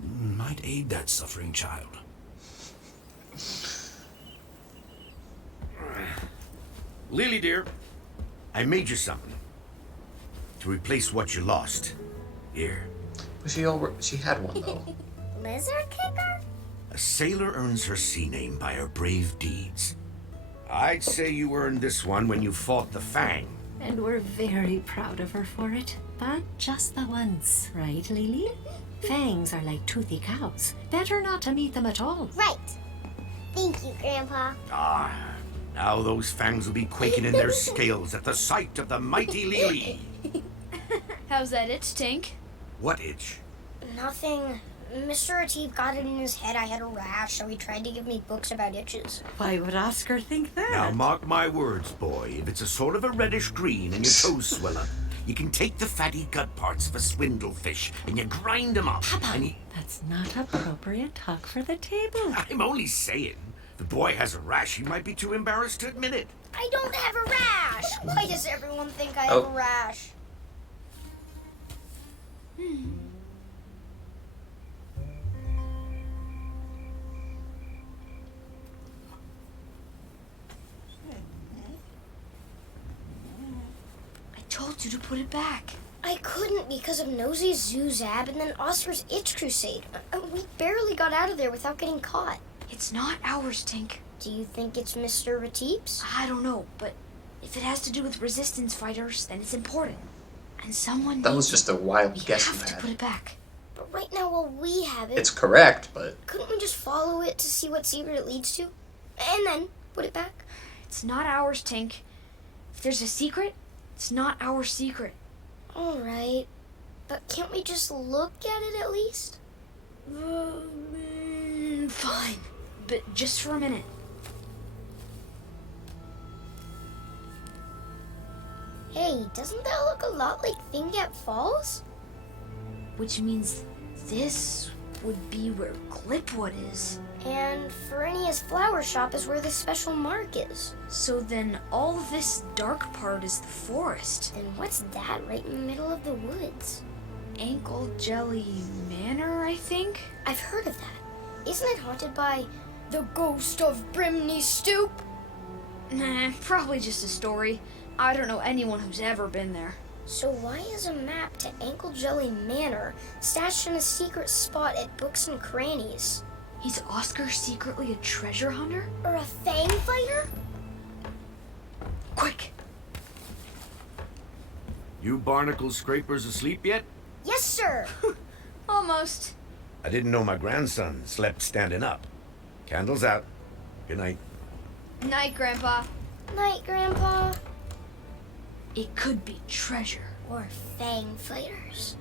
Might aid that suffering child. Lily, dear, I made you something to replace what you lost. Here. But she had one, though. Lizard kicker? A sailor earns her sea name by her brave deeds. I'd say you earned this one when you fought the Fang. And we're very proud of her for it. But just the once, right, Lily? Fangs are like toothy cows. Better not to meet them at all. Right. Thank you, Grandpa. Now those fangs will be quaking in their scales at the sight of the mighty Lily. How's that itch, Tink? What itch? Nothing. Mr. Ateeb got it in his head I had a rash, so he tried to give me books about itches. Why would Oscar think that? Now, mark my words, boy. If it's a sort of a reddish green and your toes swell up, you can take the fatty gut parts of a swindlefish and you grind them up. Papa, and you... that's not appropriate talk for the table. I'm only saying. If the boy has a rash, he might be too embarrassed to admit it. I don't have a rash! Why does everyone think I have a rash? I told you to put it back. I couldn't because of Nosey's Zoozab and then Oscar's Itch Crusade. We barely got out of there without getting caught. It's not ours, Tink. Do you think it's Mr. Ateeb's? I don't know, but if it has to do with resistance fighters, then it's important. And someone That needs was just a wild we guess have you to had. put it back. But right now, while we have it... It's correct, but... Couldn't we just follow it to see what secret it leads to? And then put it back? It's not ours, Tink. If there's a secret, it's not our secret. Alright. But can't we just look at it at least? Fine. But just for a minute. Hey, doesn't that look a lot like Thingat Falls? Which means this would be where Glipwood is. And Ferenia's flower shop is where the special mark is. So then all this dark part is the forest. And what's that right in the middle of the woods? Ankle Jelly Manor, I think? I've heard of that. Isn't it haunted by the ghost of Brimney Stoop? Nah, probably just a story. I don't know anyone who's ever been there. So why is a map to Ankle Jelly Manor stashed in a secret spot at Books and Crannies? Is Oscar secretly a treasure hunter? Or a fang fighter? Quick! You barnacle scrapers asleep yet? Yes, sir! Almost. I didn't know my grandson slept standing up. Candles out. Good night. Night, Grandpa. Night, Grandpa. It could be treasure. Or fang fighters.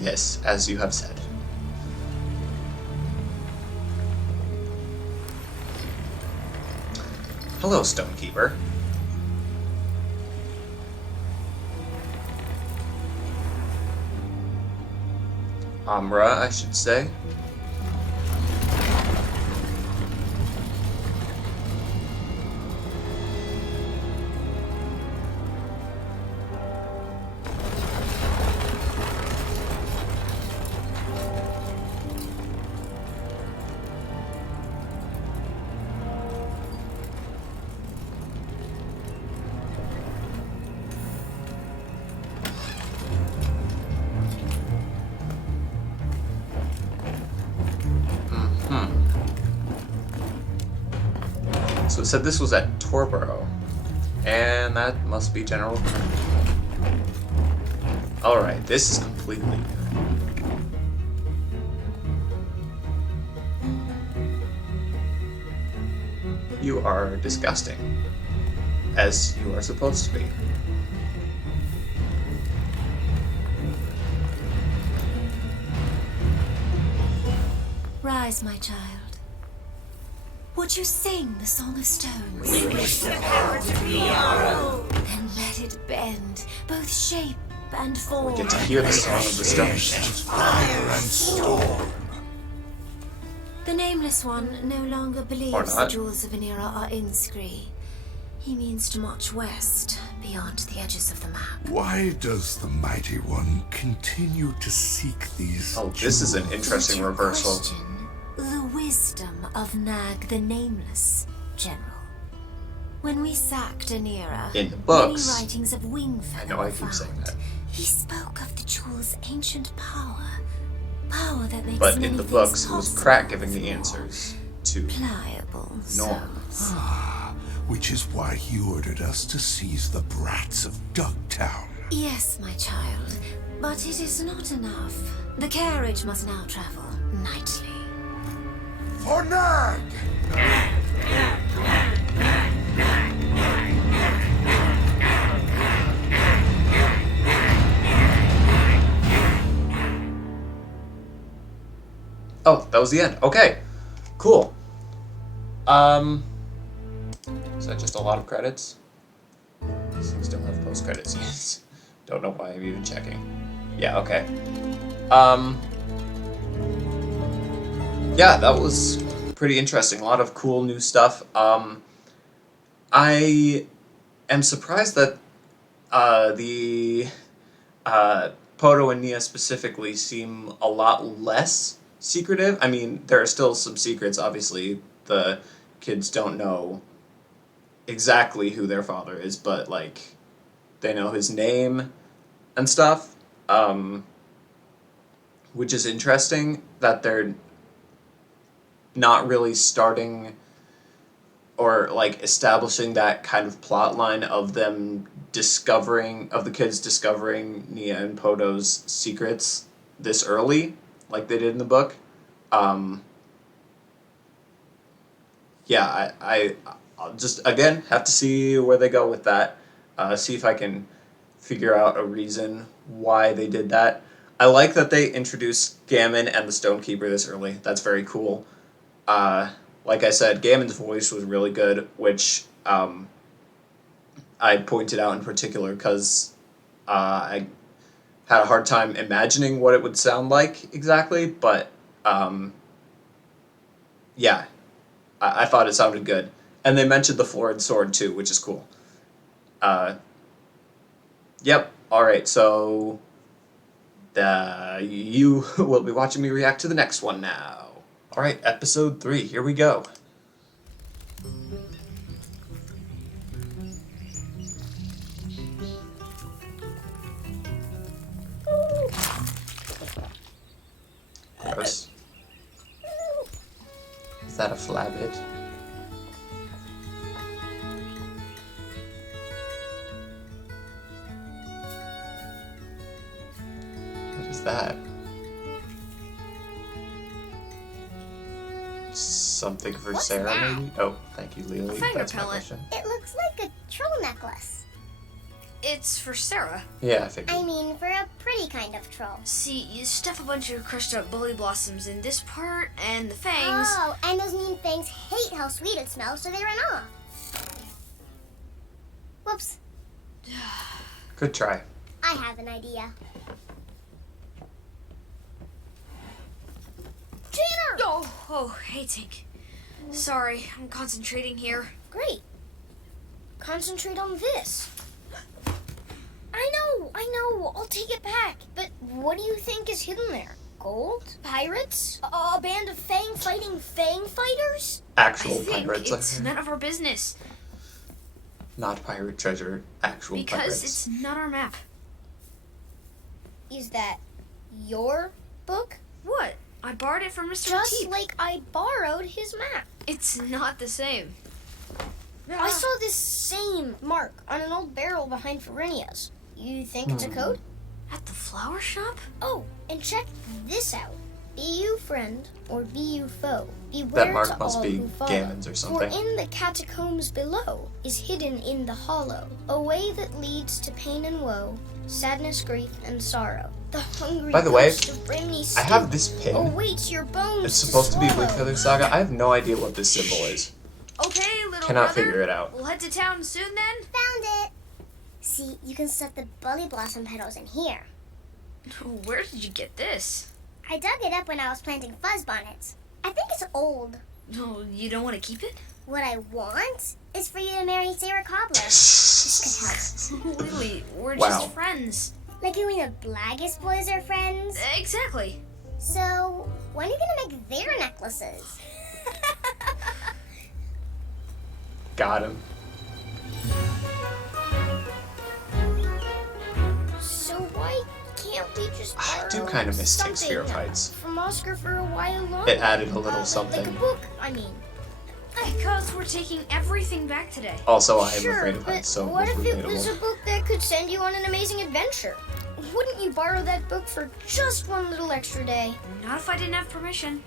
Yes, as you have said. Hello, Stonekeeper. Amra, I should say. So it said this was at Torborough, and that must be General. Alright, this is completely new. You are disgusting, as you are supposed to be. Rise, my child. Would you sing the Song of Stones? We wish the power to be our own. Then let it bend, both shape and form. We get to hear the Song of the Stones. Fire and storm. The Nameless One no longer believes the jewels of Anira are in Scree. He means to march west, beyond the edges of the map. Why does the Mighty One continue to seek these this is an interesting reversal. The wisdom of Nag the Nameless, General. When we sacked Anira, In the books, many writings of Wingfeather I know I were keep found. saying that. He spoke of the jewel's ancient power. Power that makes But many in the things books, it was possible. Crack giving the answers to Pliable Norm. which is why he ordered us to seize the brats of Dugtown. Yes, my child, but it is not enough. The carriage must now travel nightly. For Nag! Oh, that was the end. Okay, cool. Is that just a lot of credits? These things don't have post-credit scenes. Don't know why I'm even checking. Yeah, okay. Yeah, that was pretty interesting. A lot of cool new stuff. I am surprised that the Poto and Nia specifically seem a lot less secretive. I mean, there are still some secrets. Obviously, the kids don't know exactly who their father is, but like they know his name and stuff. Which is interesting that they're not really starting or like establishing that kind of plot line of them of the kids discovering Nia and Poto's secrets this early, like they did in the book. Yeah, I'll just again have to see where they go with that. See if I can figure out a reason why they did that. I like that they introduced Gammon and the Stonekeeper this early. That's very cool. Like I said, Gammon's voice was really good, which I pointed out in particular because I had a hard time imagining what it would sound like exactly, but yeah, I thought it sounded good. And they mentioned the florid sword too, which is cool. Yep, alright, so you will be watching me react to the next one now. Alright, episode 3, here we go. Gross. Is that a flabbit? What is that? Something for What's Sarah, that? maybe? Oh, thank you, Lily. A finger That's my pellet. question. It looks like a troll necklace. It's for Sarah. Yeah, I figured. I mean, for a pretty kind of troll. See, you stuff a bunch of crushed up bully blossoms in this part, and the fangs. Oh, and those mean fangs hate how sweet it smells, so they run off. Whoops. Good try. I have an idea. Tanner! Oh, hey, Tink. Sorry, I'm concentrating here. Great. Concentrate on this. I know, I'll take it back. But what do you think is hidden there? Gold? Pirates? A band of fang-fighting fang fighters? Actual I think pirates. it's none of our business. Not pirate treasure, actual Because pirates. it's not our map. Is that your book? What? I borrowed it from Mr. Just Teep. like I borrowed his map. It's not the same. I saw this same mark on an old barrel behind Ferenia's. You think it's a code? At the flower shop? Oh, and check this out. Be you friend or be you foe, beware That mark to must all be who follow. Gammon's or something. For in the catacombs below is hidden in the hollow a way that leads to pain and woe, sadness, grief, and sorrow. The hungry By the way, ghost of Brimney I have this pin. awaits your bones. It's supposed to be swallow. Wingfeather Saga. I have no idea what this symbol is. Okay, little Cannot brother. figure it out. We'll head to town soon then? Found it. See, you can set the bully blossom petals in here. Where did you get this? I dug it up when I was planting fuzz bonnets. I think it's old. No, you don't want to keep it? What I want is for you to marry Sarah Cobbler. This could help. Lily, we're Wow. just friends. Like you and the Blaggest boys are friends? Exactly. So, when are you gonna make their necklaces? Got him. So why can't we just borrow I do kind of miss Tink's something Fear Fights. from Oscar for a while longer? It added a little Like a something. book, I mean. Because we're taking everything back today. Also, I am Sure, afraid of but heights, so what it if was it was a relatable. book that could send you on an amazing adventure? Wouldn't you borrow that book for just one little extra day? Not if I didn't have permission.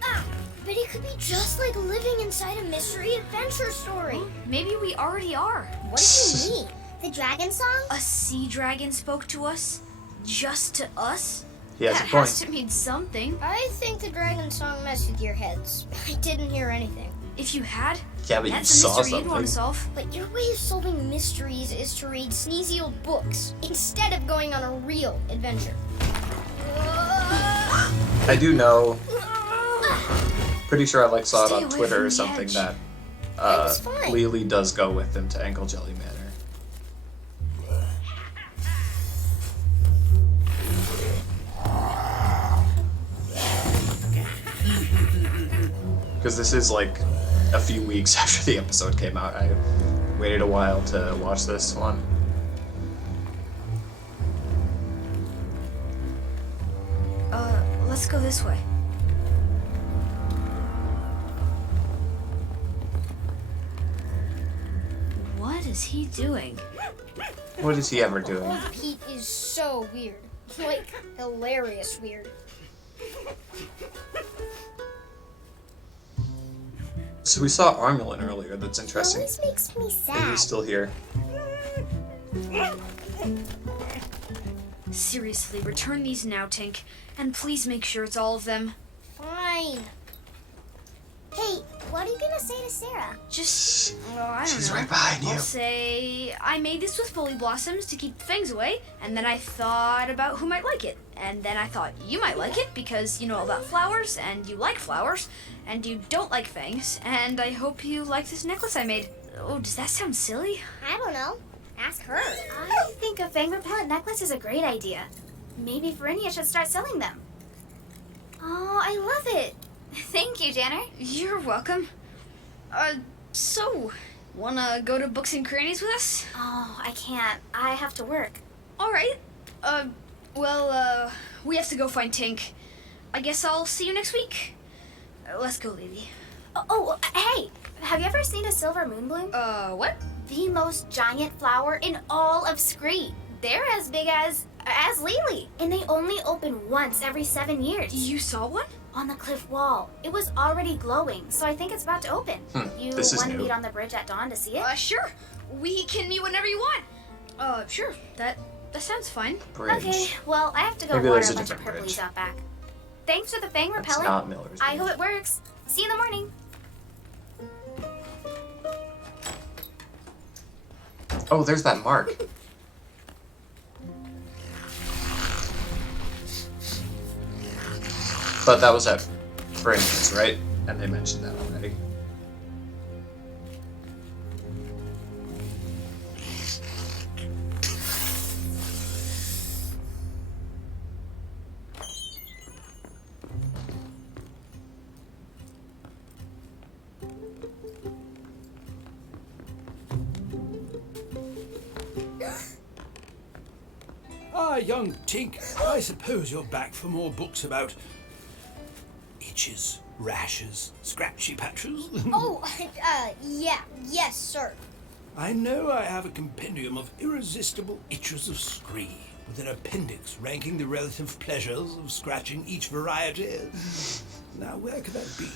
But it could be just like living inside a mystery adventure story. Maybe we already are. What do you mean? The dragon song? A sea dragon spoke to us? Just to us? He has a That point. has to mean something. I think the dragon song messed with your heads. I didn't hear anything. If you had, Yeah, but you that's a saw mystery you'd want to something. solve. But your way of solving mysteries is to read sneezy old books instead of going on a real adventure. I do know. Pretty sure I like saw it Stay on away Twitter from or the something edge. that It's fine. Lily does go with them to Ankle Jelly Manor. Because this is like a few weeks after the episode came out. I waited a while to watch this one. Let's go this way. What is he doing? What is he ever doing? Old Pete is so weird. Like, hilarious weird. So we saw Armulin earlier. That's interesting. Always makes me Maybe sad. he's still here. Seriously, return these now, Tink. And please make sure it's all of them. Fine. Hey, what are you gonna say to Sarah? Just, I don't She's know. right behind you. I'll say, I made this with Fully Blossoms to keep the fangs away, and then I thought about who might like it. And then I thought you might like it because you know all about flowers, and you like flowers, and you don't like fangs, and I hope you like this necklace I made. Oh, does that sound silly? I don't know. Ask her. I think a fang repellent necklace is a great idea. Maybe Verinia should start selling them. Oh, I love it. Thank you, Janner. You're welcome. So, wanna go to Books and Crannies with us? Oh, I can't. I have to work. Alright. We have to go find Tink. I guess I'll see you next week. Let's go, Lily. Oh, hey! Have you ever seen a silver moon bloom? What? The most giant flower in all of Scree. They're as big as Lily. And they only open once every 7 years. You saw one? On the cliff wall. It was already glowing, so I think it's about to open. You this is want to new. meet on the bridge at dawn to see it? Sure. We can meet whenever you want. Sure. That sounds fine. Bridge. Okay, well, I have to go Maybe water there's a a bunch of different purplies bridge. out back. Thanks for the fang That's repellent. not Miller's I Bridge. hope it works. See you in the morning. Oh, there's that mark. But that was at Brandon's, right? And they mentioned that already. Ah, young Tink, I suppose you're back for more books about itches, rashes, scratchy patches. Oh, yes, sir. I know I have a compendium of irresistible itches of Scree, with an appendix ranking the relative pleasures of scratching each variety. Now, where could that be?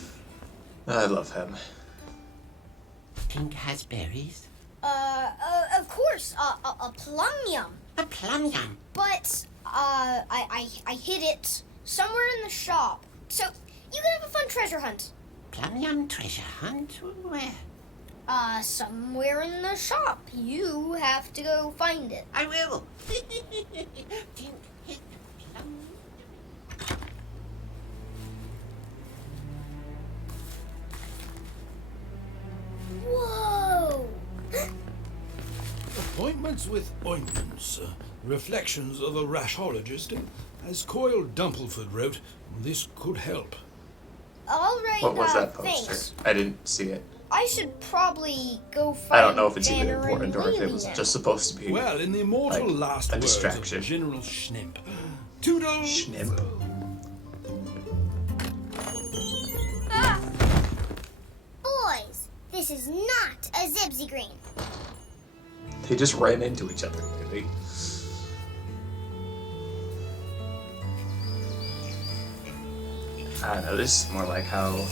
I love him. Tink has berries. Of course, a plum yum. A plum yum. But, I hid it somewhere in the shop. So, you can have a fun treasure hunt. Plum yum treasure hunt? Where? Somewhere in the shop. You have to go find it. I will. Tink hit plum. Whoa! Appointments with ointments. Reflections of a rashologist. As Coyle Dumpleford wrote, this could help. All right, What was that poster? thanks. I didn't see it. I should probably go find I don't know if it's even Banner and important or if it Lily was now. just supposed to be Well, in the immortal like, last a words distraction. of General Schnimp. Toodles! Schnimp. Boys, this is not a Zibsy Green. They just ran into each other, really. I don't know, this is more like how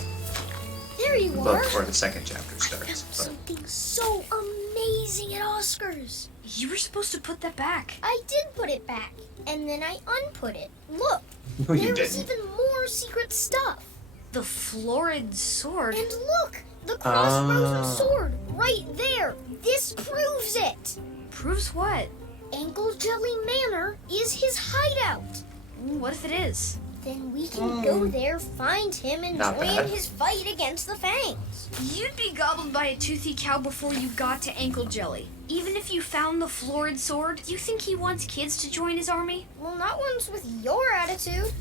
There you book are. or the second chapter starts. But Something so amazing. amazing at Oscars. You were supposed to put that back. I did put it back, and then I unput it. Look, No, you there was didn't. even more secret stuff. The florid sword. And look, the crossbows and sword, right there. This proves it. Proves what? Ankle Jelly Manor is his hideout. What if it is? Then we can go there, find him, and Not join bad. his fight against the Fangs. You'd be gobbled by a toothy cow before you got to Ankle Jelly. Even if you found the florid sword, you think he wants kids to join his army? Well, not ones with your attitude.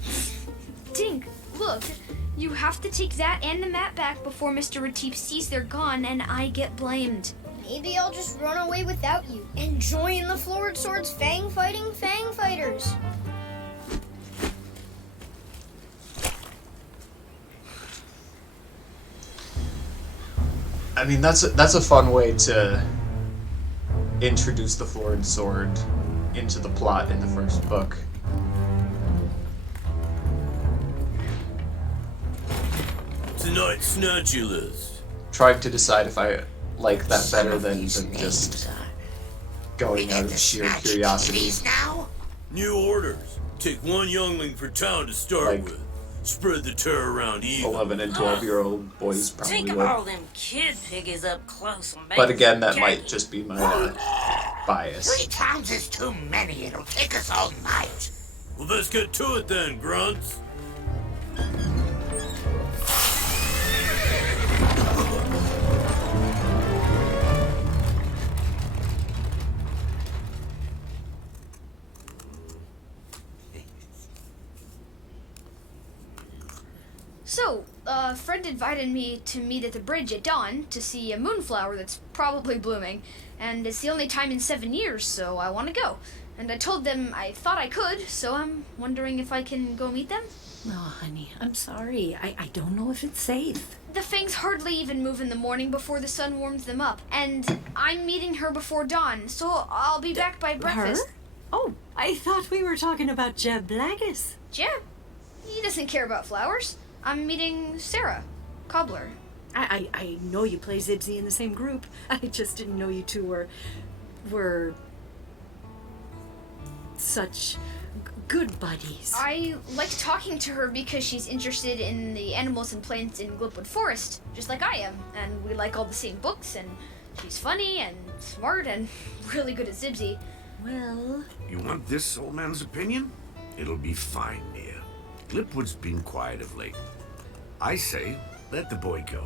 Dink, look. You have to take that and the map back before Mr. Retief sees they're gone and I get blamed. Maybe I'll just run away without you and join the Florid Sword's fang-fighting fang fighters. I mean, that's a fun way to introduce the florid sword into the plot in the first book. Tonight's snatchy list. Trying to decide if I like that better than just going out of sheer curiosity. New orders. Take one youngling per town to start with. Spread the terror around even. 11 and 12-year-old boys probably Think of would. all them kid piggies up close and But again, that might just be my bias. 3 towns is too many. It'll take us all night. Well, let's get to it then, grunts. So, a friend invited me to meet at the bridge at dawn to see a moonflower that's probably blooming, and it's the only time in 7 years, so I want to go. And I told them I thought I could, so I'm wondering if I can go meet them? No, honey, I'm sorry. I don't know if it's safe. The fangs hardly even move in the morning before the sun warms them up, and I'm meeting her before dawn, so I'll be back by breakfast. Her? Oh, I thought we were talking about Jeb Blagus. Jeb? He doesn't care about flowers. I'm meeting Sarah, cobbler. I know you play Zibsy in the same group. I just didn't know you two were such good buddies. I like talking to her because she's interested in the animals and plants in Glipwood Forest, just like I am. And we like all the same books, and she's funny and smart and really good at Zibsy. Well... You want this old man's opinion? It'll be fine, Mia. Glipwood's been quiet of late. I say, let the boy go.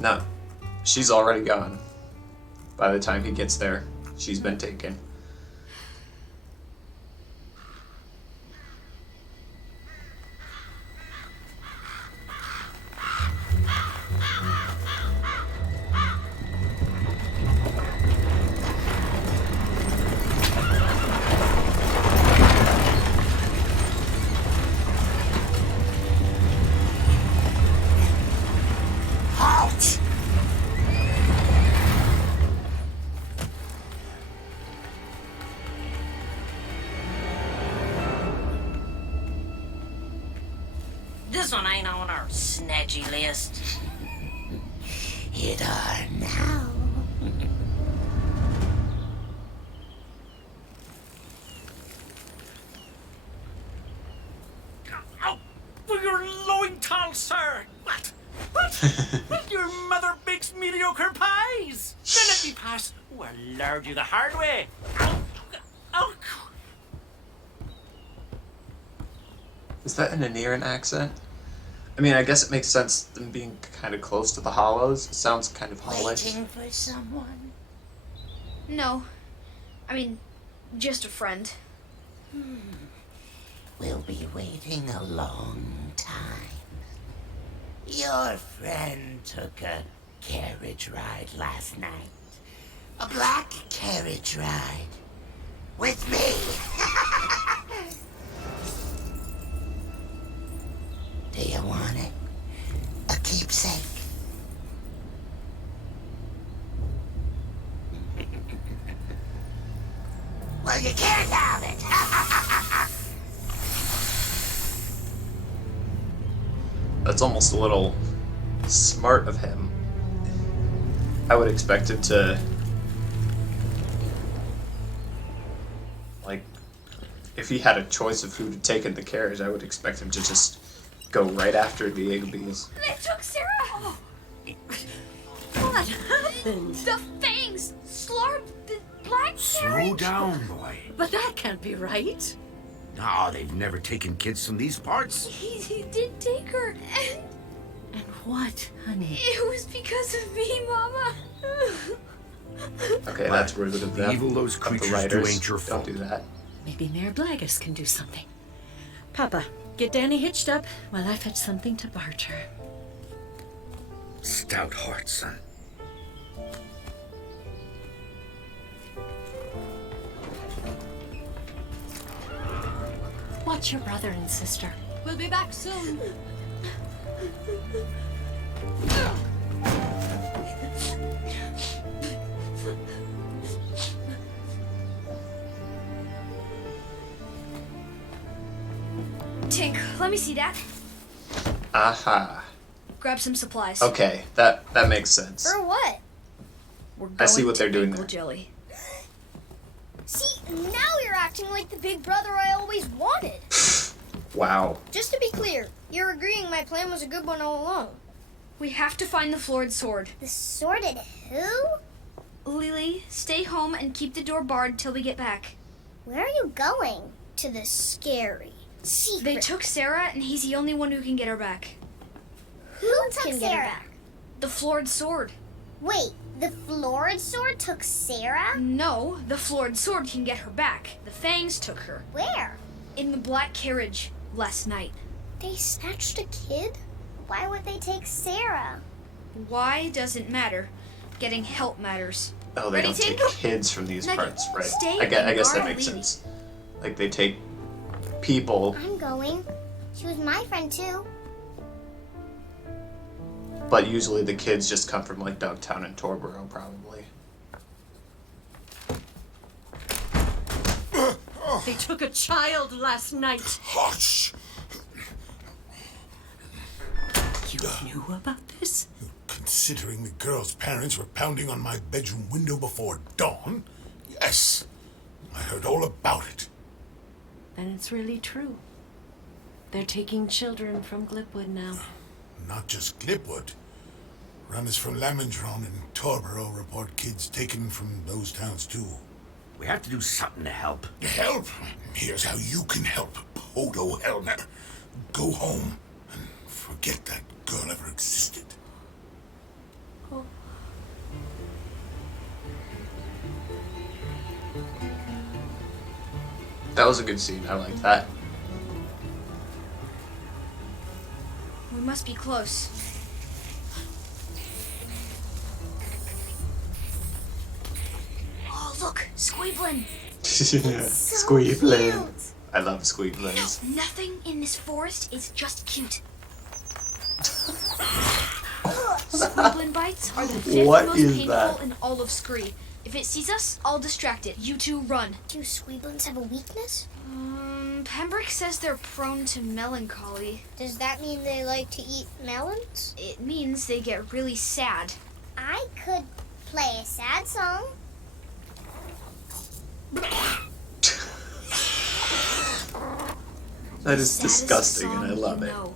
No, she's already gone. By the time he gets there, she's been taken. Halt! This one ain't on our snatchy list. It are now. Oh, for your lointal, sir! What? What? Your mother bakes mediocre pies! Then let me pass. Oh, I learned you the hard way. Oh. Is that an Aniran accent? I mean, I guess it makes sense them being kind of close to the Hollows. It sounds kind of hollowish. Waiting for someone? No. I mean, just a friend. We'll be waiting a long time. Your friend took a carriage ride last night. A black carriage ride. With me. Do you want it? A keepsake? Well, you can't have it. That's almost a little smart of him. I would expect him to if he had a choice of who to take in the carriage, I would expect him to just go right after the Igabees. They took Sarah! Oh. What happened? The fangs slaughtered the black Slow carriage! down, boy. But that can't be right. No, they've never taken kids from these parts. He did take her. And what, honey? It was because of me, Mama. Okay, that's rude of them. Evil those Of the creatures do writers. ain't your Don't fault. do that. Maybe Mayor Blagus can do something. Papa, get Danny hitched up while I fetch something to Barter. Stout heart, son. Watch your brother and sister. We'll be back soon. Tink, let me see that. Aha. Grab some supplies. Okay, that makes sense. For what? We're I see going what to they're doing Maple there. Jelly. See, now you're acting like the big brother I always wanted. Wow. Just to be clear, you're agreeing my plan was a good one all along. We have to find the florid sword. The sworded who? Lily, stay home and keep the door barred till we get back. Where are you going? To the scary secret. They took Sarah, and he's the only one who can get her back. Who took Sarah? The florid sword. Wait, the florid sword took Sarah? No, the florid sword can get her back. The fangs took her. Where? In the black carriage last night. They snatched a kid? Why would they take Sarah? Why doesn't matter. Getting help matters. Oh, they Ready, don't take Tink? kids from these Nugget, parts, right? stay I guess that and makes guard sense. Like they take people, I'm going. She was my friend too. but usually the kids just come from like Dogtown and Torboro, probably. They took a child last night. Hush! You knew about this? Considering the girl's parents were pounding on my bedroom window before dawn, yes, I heard all about it. Then it's really true. They're taking children from Glipwood now. Not just Glipwood. Runners from Lamendron and Torboro report kids taken from those towns too. We have to do something to help. Help? Here's how you can help, Podo Helmer. Go home and forget that girl ever existed. That was a good scene. I like that. We must be close. Oh, look, Squeeblin. Squeeblins. I love Squeeblins. Nothing in this forest is just cute. Squeeblin bites are the fifth What most is painful that? in all of Scree. If it sees us, I'll distract it. You two run. Do Squeeblins have a weakness? Pembroke says they're prone to melancholy. Does that mean they like to eat melons? It means they get really sad. I could play a sad song. That is Saddest disgusting, and I song love you it. know.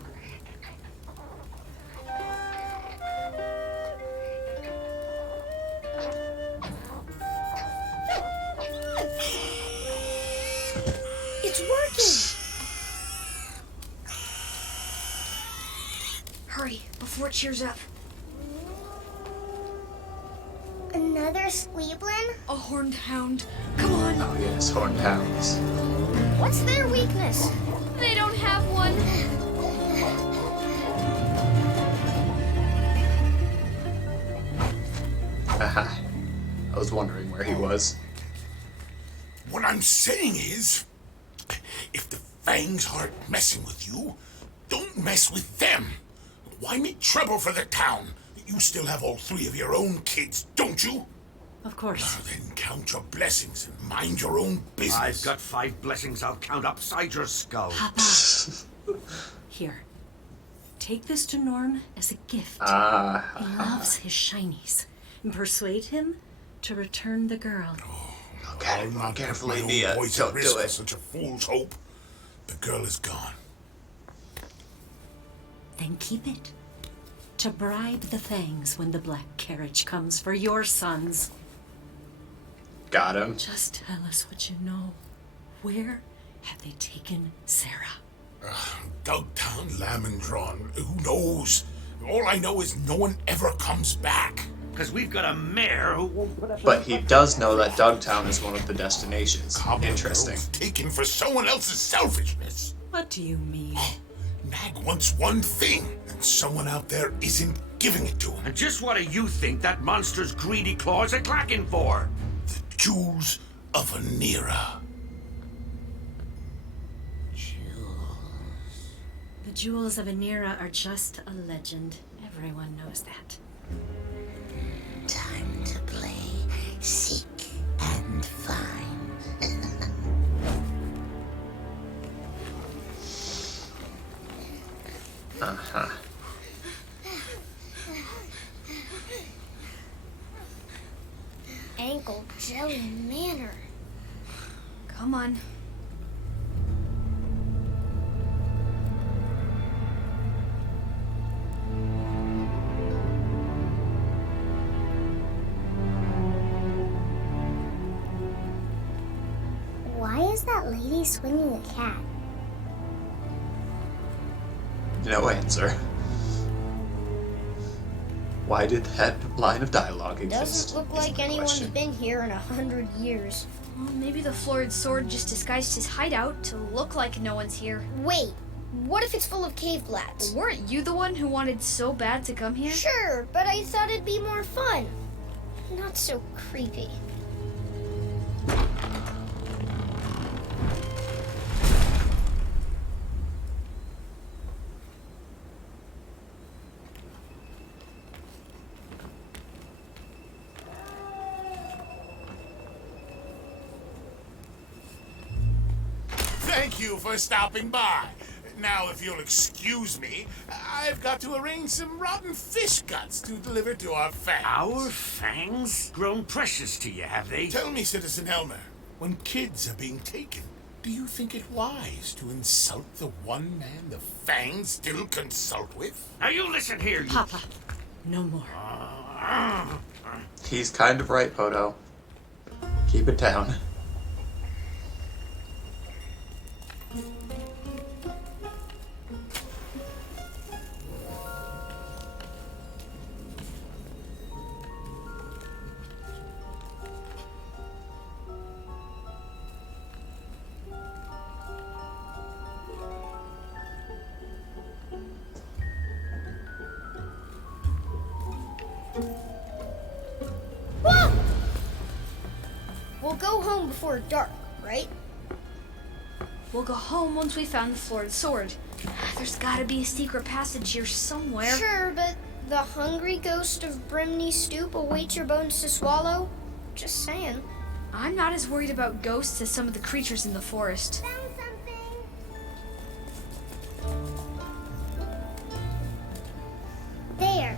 It's working. Hurry, before it cheers up. Another Squeeblin? A horned hound. Come on. Oh yes, horned hounds. What's their weakness? They don't have one. Haha. I was wondering where he was. What I'm saying is, if the Fangs aren't messing with you, don't mess with them. Why make trouble for the town? You still have all three of your own kids, don't you? Of course. Then count your blessings and mind your own business. I've got 5 blessings I'll count upside your skull. Papa. Here. Take this to Norm as a gift. Ah. He loves his shinies. And persuade him to return the girl. Okay, I'll not carefully, put my Mia. own voice Don't at risk do it. for such a fool's hope. The girl is gone. Then keep it. To bribe the Fangs when the black carriage comes for your sons. Got him. Just tell us what you know. Where have they taken Sarah? Dogtown, Lamondron. Who knows? All I know is no one ever comes back. Because we've got a mayor who won't put up. But he does know that Dogtown is one of the destinations. Cobbler Interesting. girls taken for someone else's selfishness. What do you mean? Nag wants one thing, and someone out there isn't giving it to him. And just what do you think that monster's greedy claws are clacking for? The jewels of Anira. The jewels of Anira are just a legend. Everyone knows that. Time to play seek and find. Uh-huh. Ankle Jelly Manor. Come on. Why is that lady swinging a cat? No answer. Why did that line of dialogue exist? Doesn't look like anyone's been here in 100 years. Well, maybe the florid sword just disguised his hideout to look like no one's here. Wait, what if it's full of cave blats? Weren't you the one who wanted so bad to come here? Sure, but I thought it'd be more fun. Not so creepy. Thank you for stopping by. Now, if you'll excuse me, I've got to arrange some rotten fish guts to deliver to our fangs. Our fangs? Grown precious to you, have they? Tell me, Citizen Elmer, when kids are being taken, do you think it wise to insult the one man the fangs still consult with? Now you listen here, you... Papa, no more. He's kind of right, Poto. Keep it down. Whoa! We'll go home before dark, right? We'll go home once we found the florid sword. There's gotta be a secret passage here somewhere. Sure, but the hungry ghost of Brimney Stoop awaits your bones to swallow? Just saying. I'm not as worried about ghosts as some of the creatures in the forest. Found something! There.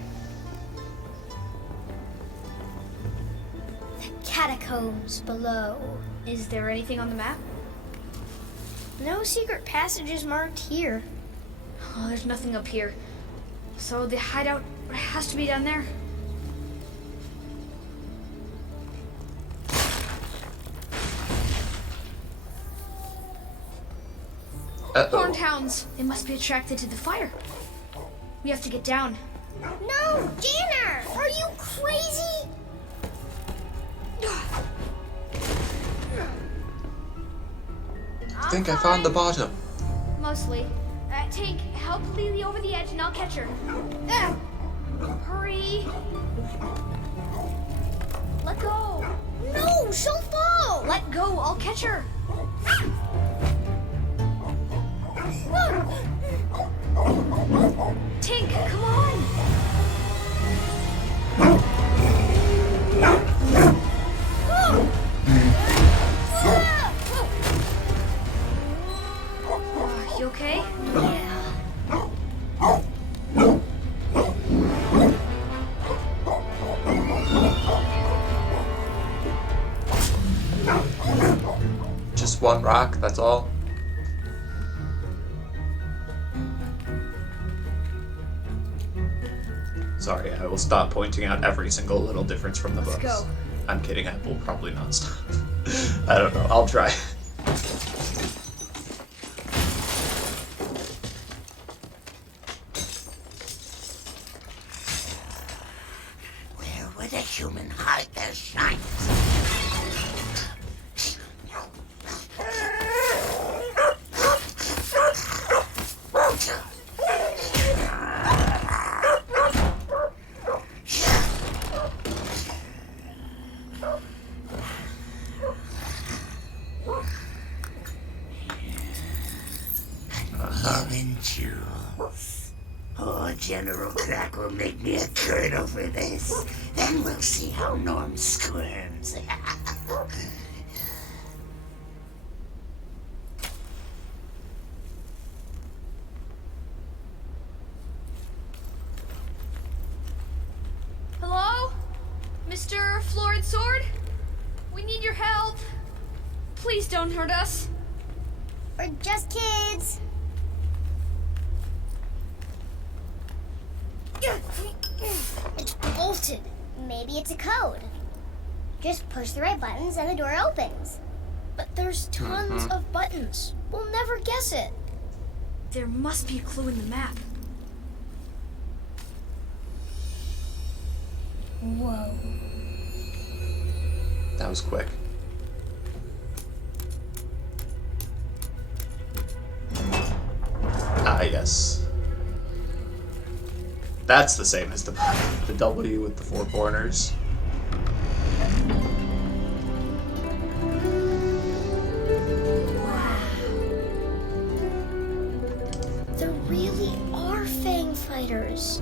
The catacombs below. Is there anything on the map? No secret passages marked here. Oh, there's nothing up here. So the hideout has to be down there. Horned hounds. They must be attracted to the fire. We have to get down. No, Janner! Are you crazy? I think I found the bottom. Mostly. Tank, help Lily over the edge and I'll catch her. Hurry. Let go. No, she'll fall! Let go, I'll catch her. Tink, come on. You okay? Yeah. rock, that's all. Sorry, I will stop pointing out every single little difference from the books. Let's go. I'm kidding, I will probably not stop. I don't know, I'll try. Where would a human hide their shyness? Human jewels. Oh, General Crack will make me a colonel for this. Then we'll see how Norm squirms. Hello? Mr. Florid Sword? We need your help. Please don't hurt us. We're just kids. It's bolted. Maybe it's a code. Just push the right buttons and the door opens. But there's tons of buttons. We'll never guess it. There must be a clue in the map. Whoa. That was quick. Ah, yes. That's the same as the W with the 4 corners. Wow. There really are Fang fighters.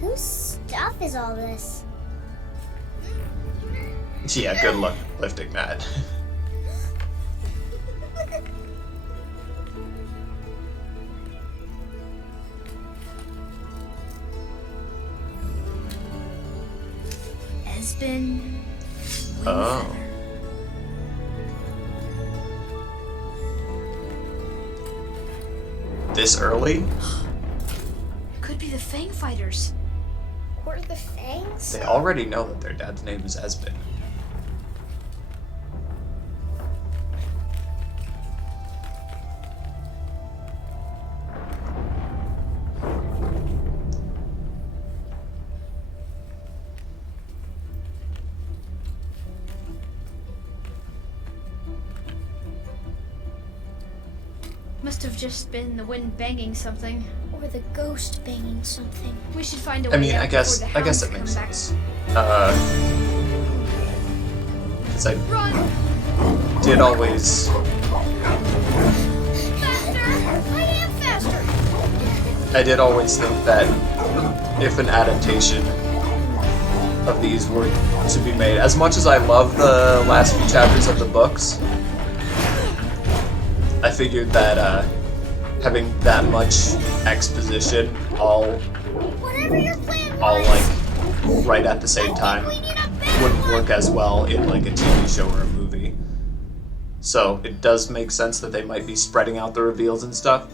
Whose stuff is all this? Yeah, good luck lifting that. Esben. Oh. This early? Could be the Fang fighters. Or the Fangs? They already know that their dad's name is Esben. Must have just been the wind banging something. Or the ghost banging something. We should find a way I mean, out I guess before the it hounds makes come back. sense. 'Cause I Run! did always Faster! I am faster! I did always think that if an adaptation of these were to be made, as much as I love the last few chapters of the books, I figured that having that much exposition all like right at the same time wouldn't work as well in like a TV show or a movie. So it does make sense that they might be spreading out the reveals and stuff.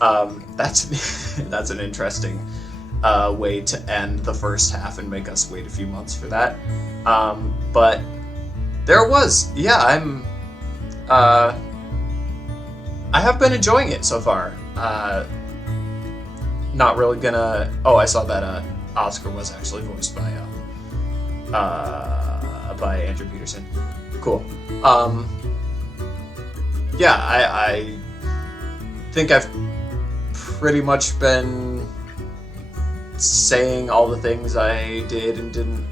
That's an interesting way to end the first half and make us wait a few months for that. But there it was. Yeah, I have been enjoying it so far. Not really gonna. Oh, I saw that Oscar was actually voiced by Andrew Peterson. Cool. Yeah, I think I've pretty much been saying all the things I did and didn't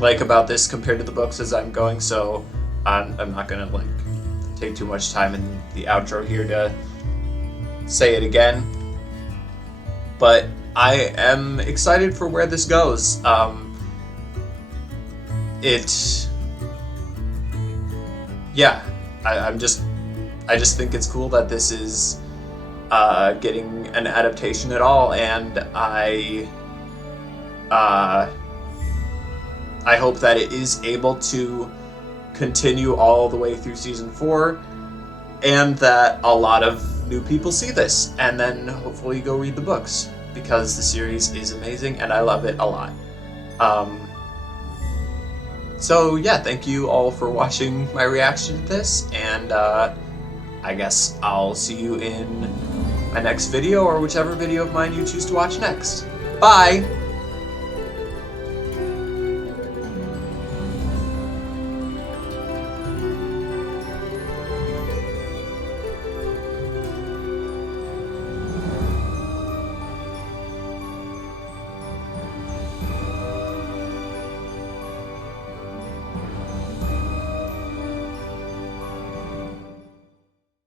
like about this compared to the books as I'm going. So I'm not gonna like take too much time in the outro here to say it again, but I am excited for where this goes. I just think it's cool that this is getting an adaptation at all, and I I hope that it is able to continue all the way through season 4, and that a lot of new people see this and then hopefully go read the books, because the series is amazing and I love it a lot. So yeah, thank you all for watching my reaction to this, and I guess I'll see you in my next video, or whichever video of mine you choose to watch next. Bye!